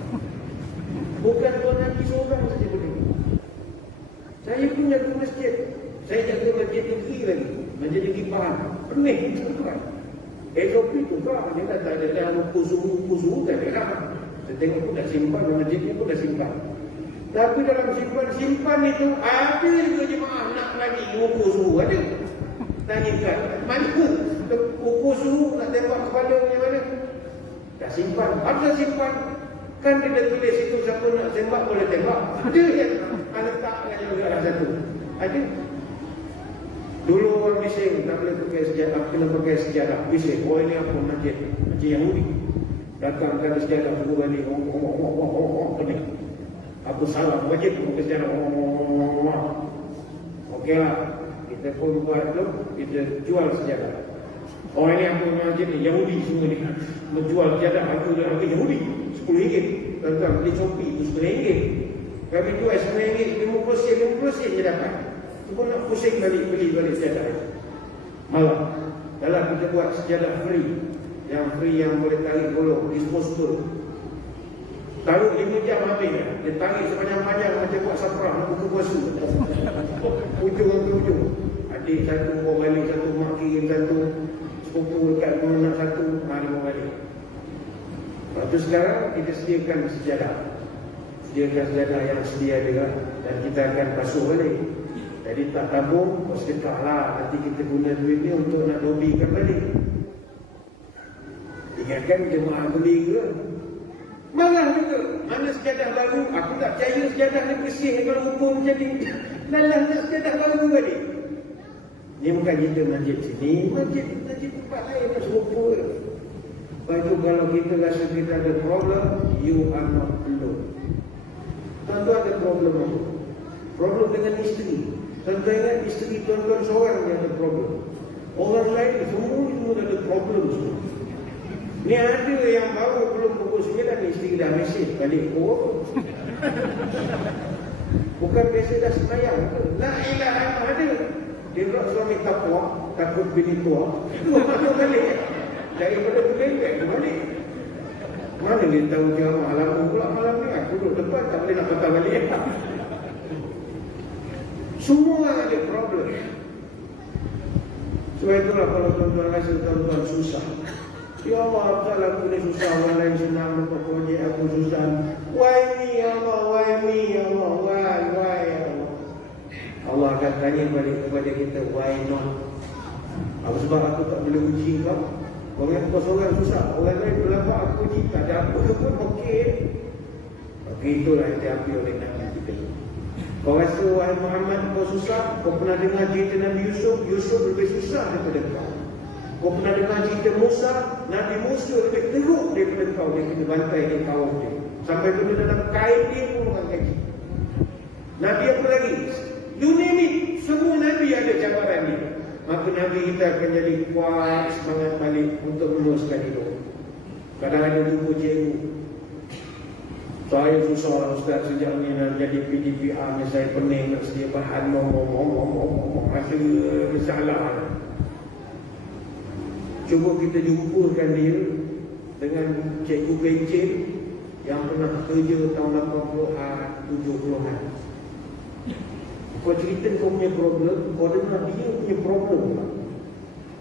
Bukan Tuan Haji seorang saja pening. Saya pun jaga masjid. Saya jaga masjid negeri lagi. Masjid negeri Pahang. Pening tuan-tuan. SOP tu kan, dia kata ada dalam kusuh tak ada. Saya tengok pun dah simpan, masjidnya pun dah simpan. Tapi dalam simpan itu ada juga jemaah nak lagi ukur suhu. Ada. Tanyakan, mana ukur suhu nak tembak kepala macam mana? Dah simpan. Apa simpan? Kan dia dah tulis itu siapa nak tembak boleh tembak. Ada yang letakkan juga ada satu. Ada. Dulu orang bising tak boleh pakai sejarah, kena pakai sejarah. Bising, oh ini apa masjid Yahudi. Datangkan sejarah suruh balik. Pening. Aku salah wajib pakai sejarah. Okeylah, kita pun buat tu, kita jual sejarah. Oh ini apa masjid ni Yahudi semua ni. Menjual sejarah harga Yahudi RM10. Tuan-tuan beli Shopee tu RM10. Kami jual RM10, RM50 je dapat. Kita nak pusing beli balik sejadah. Malah kalau kita buat sejadah free, yang boleh tarik golong, disposable. Taruh 5 jam habis, dia tarik sepanjang-panjang macam buat safrah nak buka puasa. Ujung ke ujung. Adik satu bawa balik, satu mak kirim satu, sepupu dekat nak satu, dia bawa balik. Lepas tu sekarang kita sediakan sejadah. Sediakan sejadah yang sedia juga dan kita akan basuh balik. Jadi tak tabung, sedekah lah. Nanti kita guna duit ni untuk nak dobikan balik. Ingatkan jemaah beli ke? Malah juga. Mana sejadah baru? Aku tak percaya sejadah ni bersih kalau ukur macam ni. Lalah nak sejadah baru balik. Ni bukan kita masjid sini. Masjid tempat lain nak serupa. Lepas itu kalau kita rasa kita ada problem, you are not alone. Tuan-tuan ada problem apa? Problem dengan isteri. Tuan-tuan ingat isteri tuan-tuan seorang yang ada problem. Orang lain semua ada problem semua. Ni ada yang baru belum pukul 9 isteri dah mesej balik. Oh. Bukan biasa dah sembahyang ke? La ilaha ada. Dia buat suami takwa, takut bini tua. Itu mana balik? Daripada berlembek ke balik. Mana dia tahu jawab malam pula malam ni? Aku duduk depan tak boleh nak patah balik. Semua ada problem. Sebab itulah kalau tuan-tuan rasa tuan-tuan susah. Ya Allah, apakah aku ni susah, orang lain senang, pokoknya aku susah. Why me ya Allah, why me ya Allah, why ya Allah. Allah akan tanya balik kepada kita, why not? Apa sebab aku tak boleh uji kau? Orang kau seorang susah, orang lain berlambak aku uji, tak ada apa pun okey. Okey, itulah yang diambil oleh Nabi kita. Kau rasa wahai Muhammad kau susah? Kau pernah dengar cerita Nabi Yusuf? Yusuf lebih susah daripada kau. Kau pernah dengar cerita Musa? Nabi Musa lebih teruk daripada kau. Dia kena bantai dia kaum dia. Sampai tu dalam kain dia pun orang kaji. Nabi apa lagi? You name it. Semua Nabi ada cabaran dia. Maka Nabi kita akan jadi kuat semangat balik untuk meneruskan hidup. Kadang ada jumpa cikgu. Saya susah Ustaz sejak ni nak jadi PDPR ni saya pening nak sedia bahan ada masalah. Cuba kita jumpakan dia dengan cikgu pencen yang pernah kerja tahun 80-an, 70-an. Kau cerita kau punya problem, kau dengar dia punya problem.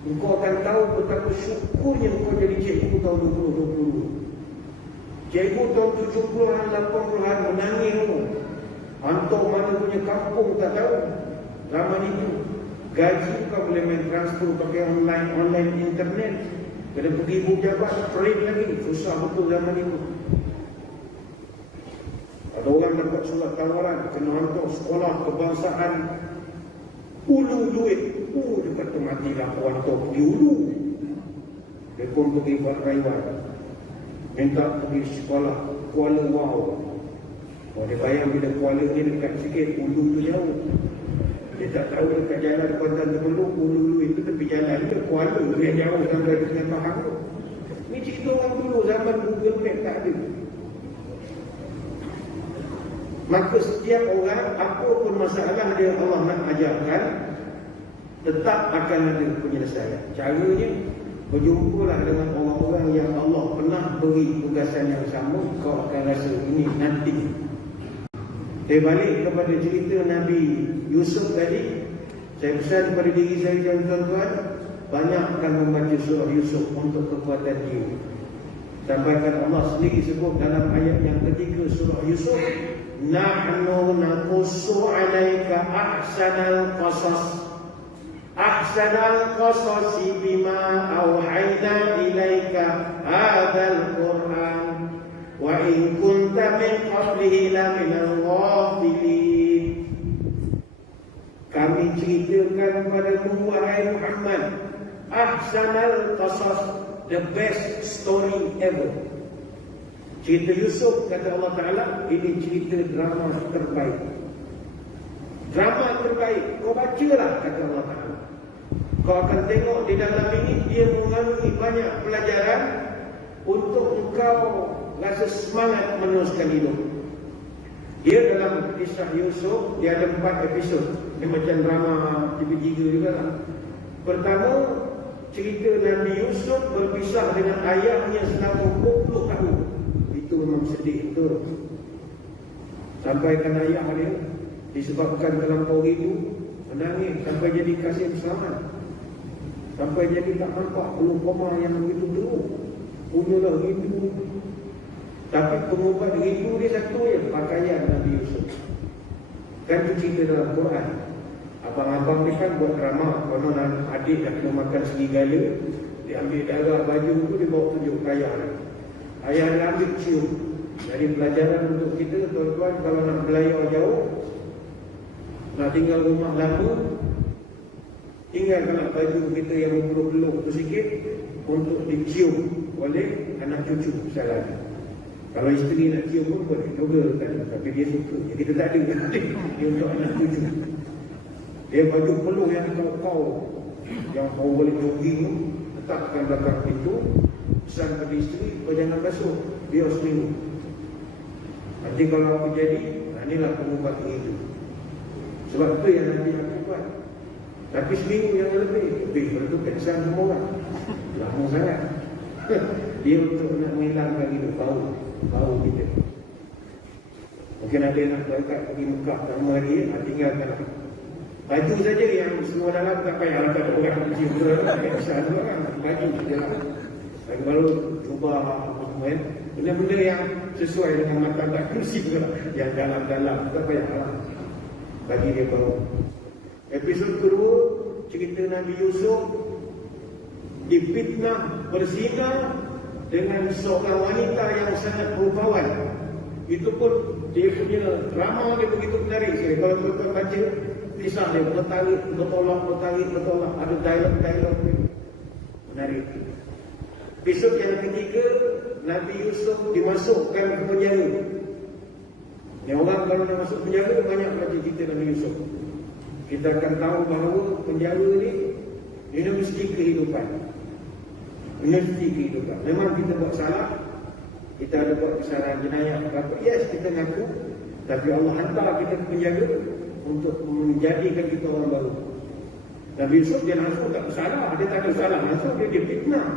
engkau akan tahu betapa syukurnya engkau jadi cikgu tahun 2020. Cikgu tahun 70-an, 80-an menangis tu. Hantar mana punya kampung tak tahu. Zaman itu gaji kau boleh main transfer pakai online internet. Kena pergi ibu jabat, print lagi. Susah betul zaman itu. Ada orang dapat surat tawaran, kena hantar sekolah kebangsaan Ulu duit. Dia kata mati lah kau hantar pergi Ulu. Dia pun pergi buat rayuan. Minta pergi sekolah Kuala Wow. Oh, dia bayang bila Kuala ni dekat sikit, Ulu tu jauh. Dia tak tahu dekat jalan Kuantan Terbeluk, Ulu itu tepi jalan dia Kuala dia jauh sampai dengan Pahang tu. Ni cerita orang dulu zaman Google Map tak ada. Maka setiap orang, apa pun masalah dia Allah nak ajarkan, tetap akan ada penyelesaian. Caranya, berjumpalah dengan orang-orang yang Allah pernah beri tugasan yang sama, kau akan rasa ini nanti. Saya balik kepada cerita Nabi Yusuf tadi. Saya pesan kepada diri saya dan tuan-tuan, banyakkan membaca surah Yusuf untuk kekuatan jiwa. Sampaikan Allah sendiri sebut dalam ayat yang ketiga surah Yusuf, nahnu naqussu 'alaika ahsanal qasas. Ahsanal qasasi bima auhayna ilaika hadzal Qur'an wa in kunta min qablihi laminal ghafilin. Kami ceritakan kepadamu wahai Muhammad ahsanal qasas, the best story ever. Cerita Yusuf, kata Allah Ta'ala, ini cerita drama terbaik. Drama terbaik, kau bacalah, kata Allah Ta'ala. Kau akan tengok di dalam ini, dia mengandungi banyak pelajaran untuk engkau rasa semangat meneruskan hidup. Dia dalam kisah Yusuf, dia ada 4 episod. Dia macam drama TV3 juga lah. Pertama, cerita Nabi Yusuf berpisah dengan ayahnya selama 40 tahun. Itu memang sedih betul. Sampaikan ayah dia disebabkan terlampau rindu, menangis sampai jadi Kasim Selamat, sampai jadi tak nampak belum koma yang begitu teruk. Punyalah rindu. Tapi pengubat rindu dia satu je, pakaian Nabi Yusuf. Kan itu cerita dalam Quran. Abang-abang ni kan buat drama, konon adik dah kena makan serigala, dia ambil darah baju tu, dia bawa tunjuk ke ayah. Ayah dia ambil cium. Jadi pelajaran untuk kita, tuan-tuan, kalau nak belayar jauh, nak tinggal rumah lama, tinggalkanlah baju kita yang berpeluh tu sikit untuk dicium oleh anak cucu misalnya. Kalau isteri nak cium pun boleh juga kan, tapi dia suka. Jadi kita tak ada dia untuk anak cucu. Dia baju peluh yang kau yang kau boleh jogging tu, letakkan belakang pintu, pesan pada isteri, kau jangan basuh, biar seminggu. Nanti kalau apa jadi, inilah pengubat itu. Sebab itu yang nanti aku buat. Tapi seminggu yang lebih lepas tu peksan semua orang. Lama sangat. Dia untuk nak menghilangkan itu bau kita. Mungkin ada nak berangkat pergi Mekah sama hari, tinggalkan baju saja yang semua dalam tak payah ada orang cium peksan orang. Baju saja lah. Lagi baru cuba apa benda-benda yang sesuai dengan mata tak kursi juga. Yang dalam-dalam tak payah lah. Bagi dia baru. Episod kedua, cerita Nabi Yusuf difitnah berzina dengan seorang wanita yang sangat rupawan. Itu pun dia punya drama dia begitu menarik sekali. Kalau tuan-tuan baca kisah dia bertarik, bertolak, ada dialog menarik. Episod yang ketiga, Nabi Yusuf dimasukkan ke penjara. Yang orang kalau nak masuk penjara banyak baca cerita Nabi Yusuf. Kita akan tahu bahawa penjara ni universiti kehidupan. Universiti kehidupan. Memang kita buat salah, kita ada buat kesalahan jenayah apa, yes kita ngaku, tapi Allah hantar kita ke penjara untuk menjadikan kita orang baru. Nabi Yusuf dia langsung tak bersalah, dia tak ada salah, langsung dia difitnah,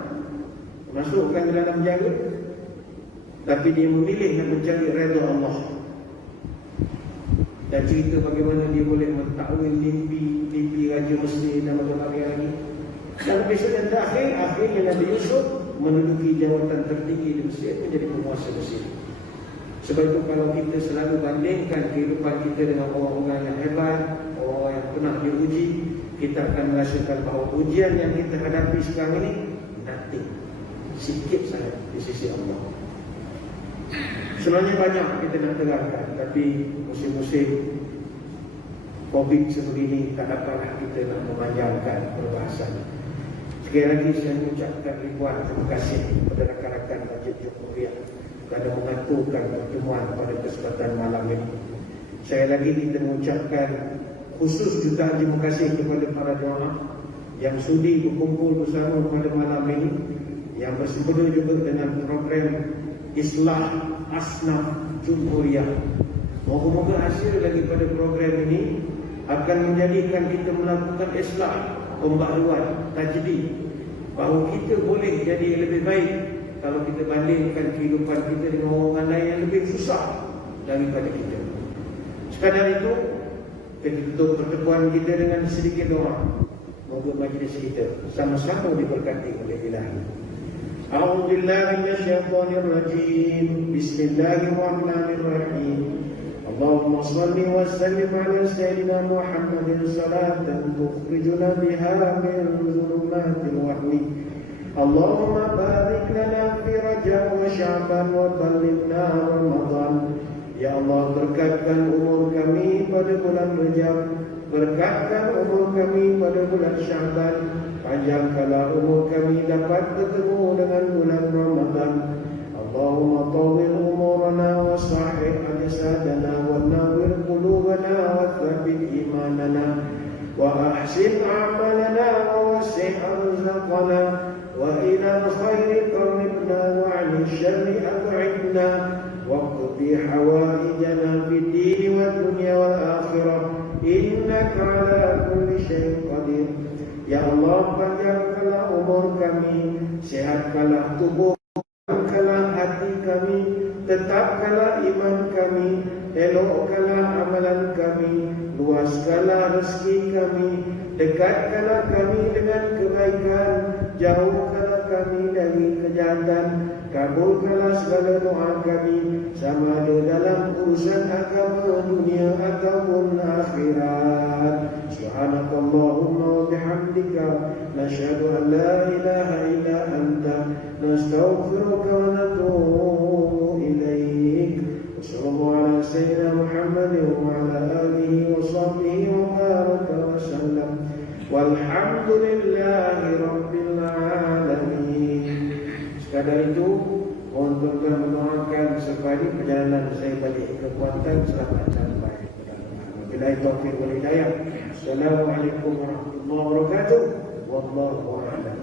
masukkan ke dalam penjara, tapi dia memilih nak mencari redha Allah. Dan cerita bagaimana dia boleh mentakwil mimpi Raja Mesir dan berbagai lagi. Dan besok yang terakhir, akhirnya Nabi Yusuf menduduki jawatan tertinggi di Mesir, menjadi penguasa Mesir. Sebab itu kalau kita selalu bandingkan kehidupan kita dengan orang-orang yang hebat, orang yang pernah diuji, kita akan merasakan bahawa ujian yang kita hadapi sekarang ini nothing, sikit sangat di sisi Allah. Sebenarnya banyak kita nak terangkan, tapi musim-musim COVID sebegini tak dapatlah kita nak memanjangkan perbahasan. Sekali lagi saya mengucapkan ribuan terima kasih kepada rakan-rakan Masjid Jumhuriyah kerana mengaturkan pertemuan pada kesempatan malam ini. Sekali lagi kita mengucapkan khusus jutaan terima kasih kepada para jemaah yang sudi berkumpul bersama pada malam ini, yang bersempena juga dengan program Islah Asnaf Jumhuriyah. Moga-moga hasil daripada program ini akan menjadikan kita melakukan islah, pembaharuan, tajdid, bahawa kita boleh jadi lebih baik kalau kita bandingkan kehidupan kita dengan orang lain yang lebih susah daripada kita. Sekadar itu, kita tutup pertemuan kita dengan sedikit doa. Moga majlis kita sama-sama diberkati oleh Ilahi. A'udzu billahi minasyaitonir rajim. Bismillahirrahmanirrahim. اللهم صل وسلم على سيدنا محمد صلاة تخرجنا بها من ظلمات الوهم. اللهم بارك لنا في رجب وشعبان وبلغنا رمضان. Ya Allah, berkatkan umur kami pada bulan Rajab, berkatkan umur kami pada bulan Sya'ban, panjangkanlah umur kami dapat bertemu dengan bulan Ramadan. Allahumma tawwil umurana wa sahih ajsadana wa nawwir qulubana wa thabbit imanana wa ahsin a'malana wa wasi' arzaqana wa ila al-khairi qarribna wa 'anil syarri ab'idna wa qdi hawaijana fid din wa dunya wal akhirah innaka 'ala kulli syai'in qadir. Ya Allah, panjangkanlah umur kami, sehatkanlah tubuh, tetapkanlah hati kami, tetapkanlah iman kami, elokkanlah amalan kami, luaskanlah rezeki kami, dekatkanlah kami dengan kebaikan, jauhkanlah kami dari kejahatan, kabulkanlah segala doa kami, sama ada dalam urusan agama dunia ataupun akhirat. Subhanakallahumma wa bihamdika, nashhadu an la ilaha illa anta, nastaghfiruka wa natubu ilaik. Wassallallahu ala sayyidina Muhammadin wa ala alihi wa sahbihi wa baraka wa sallam. Walhamdulillahi rabbil alamin. Sekadar itu, mohon tuan-tuan mendoakan supaya perjalanan saya balik ke Kuantan selamat sampai. Wabillahi taufiq wal hidayah. Assalamualaikum warahmatullahi wabarakatuh. Wallahu a'lam.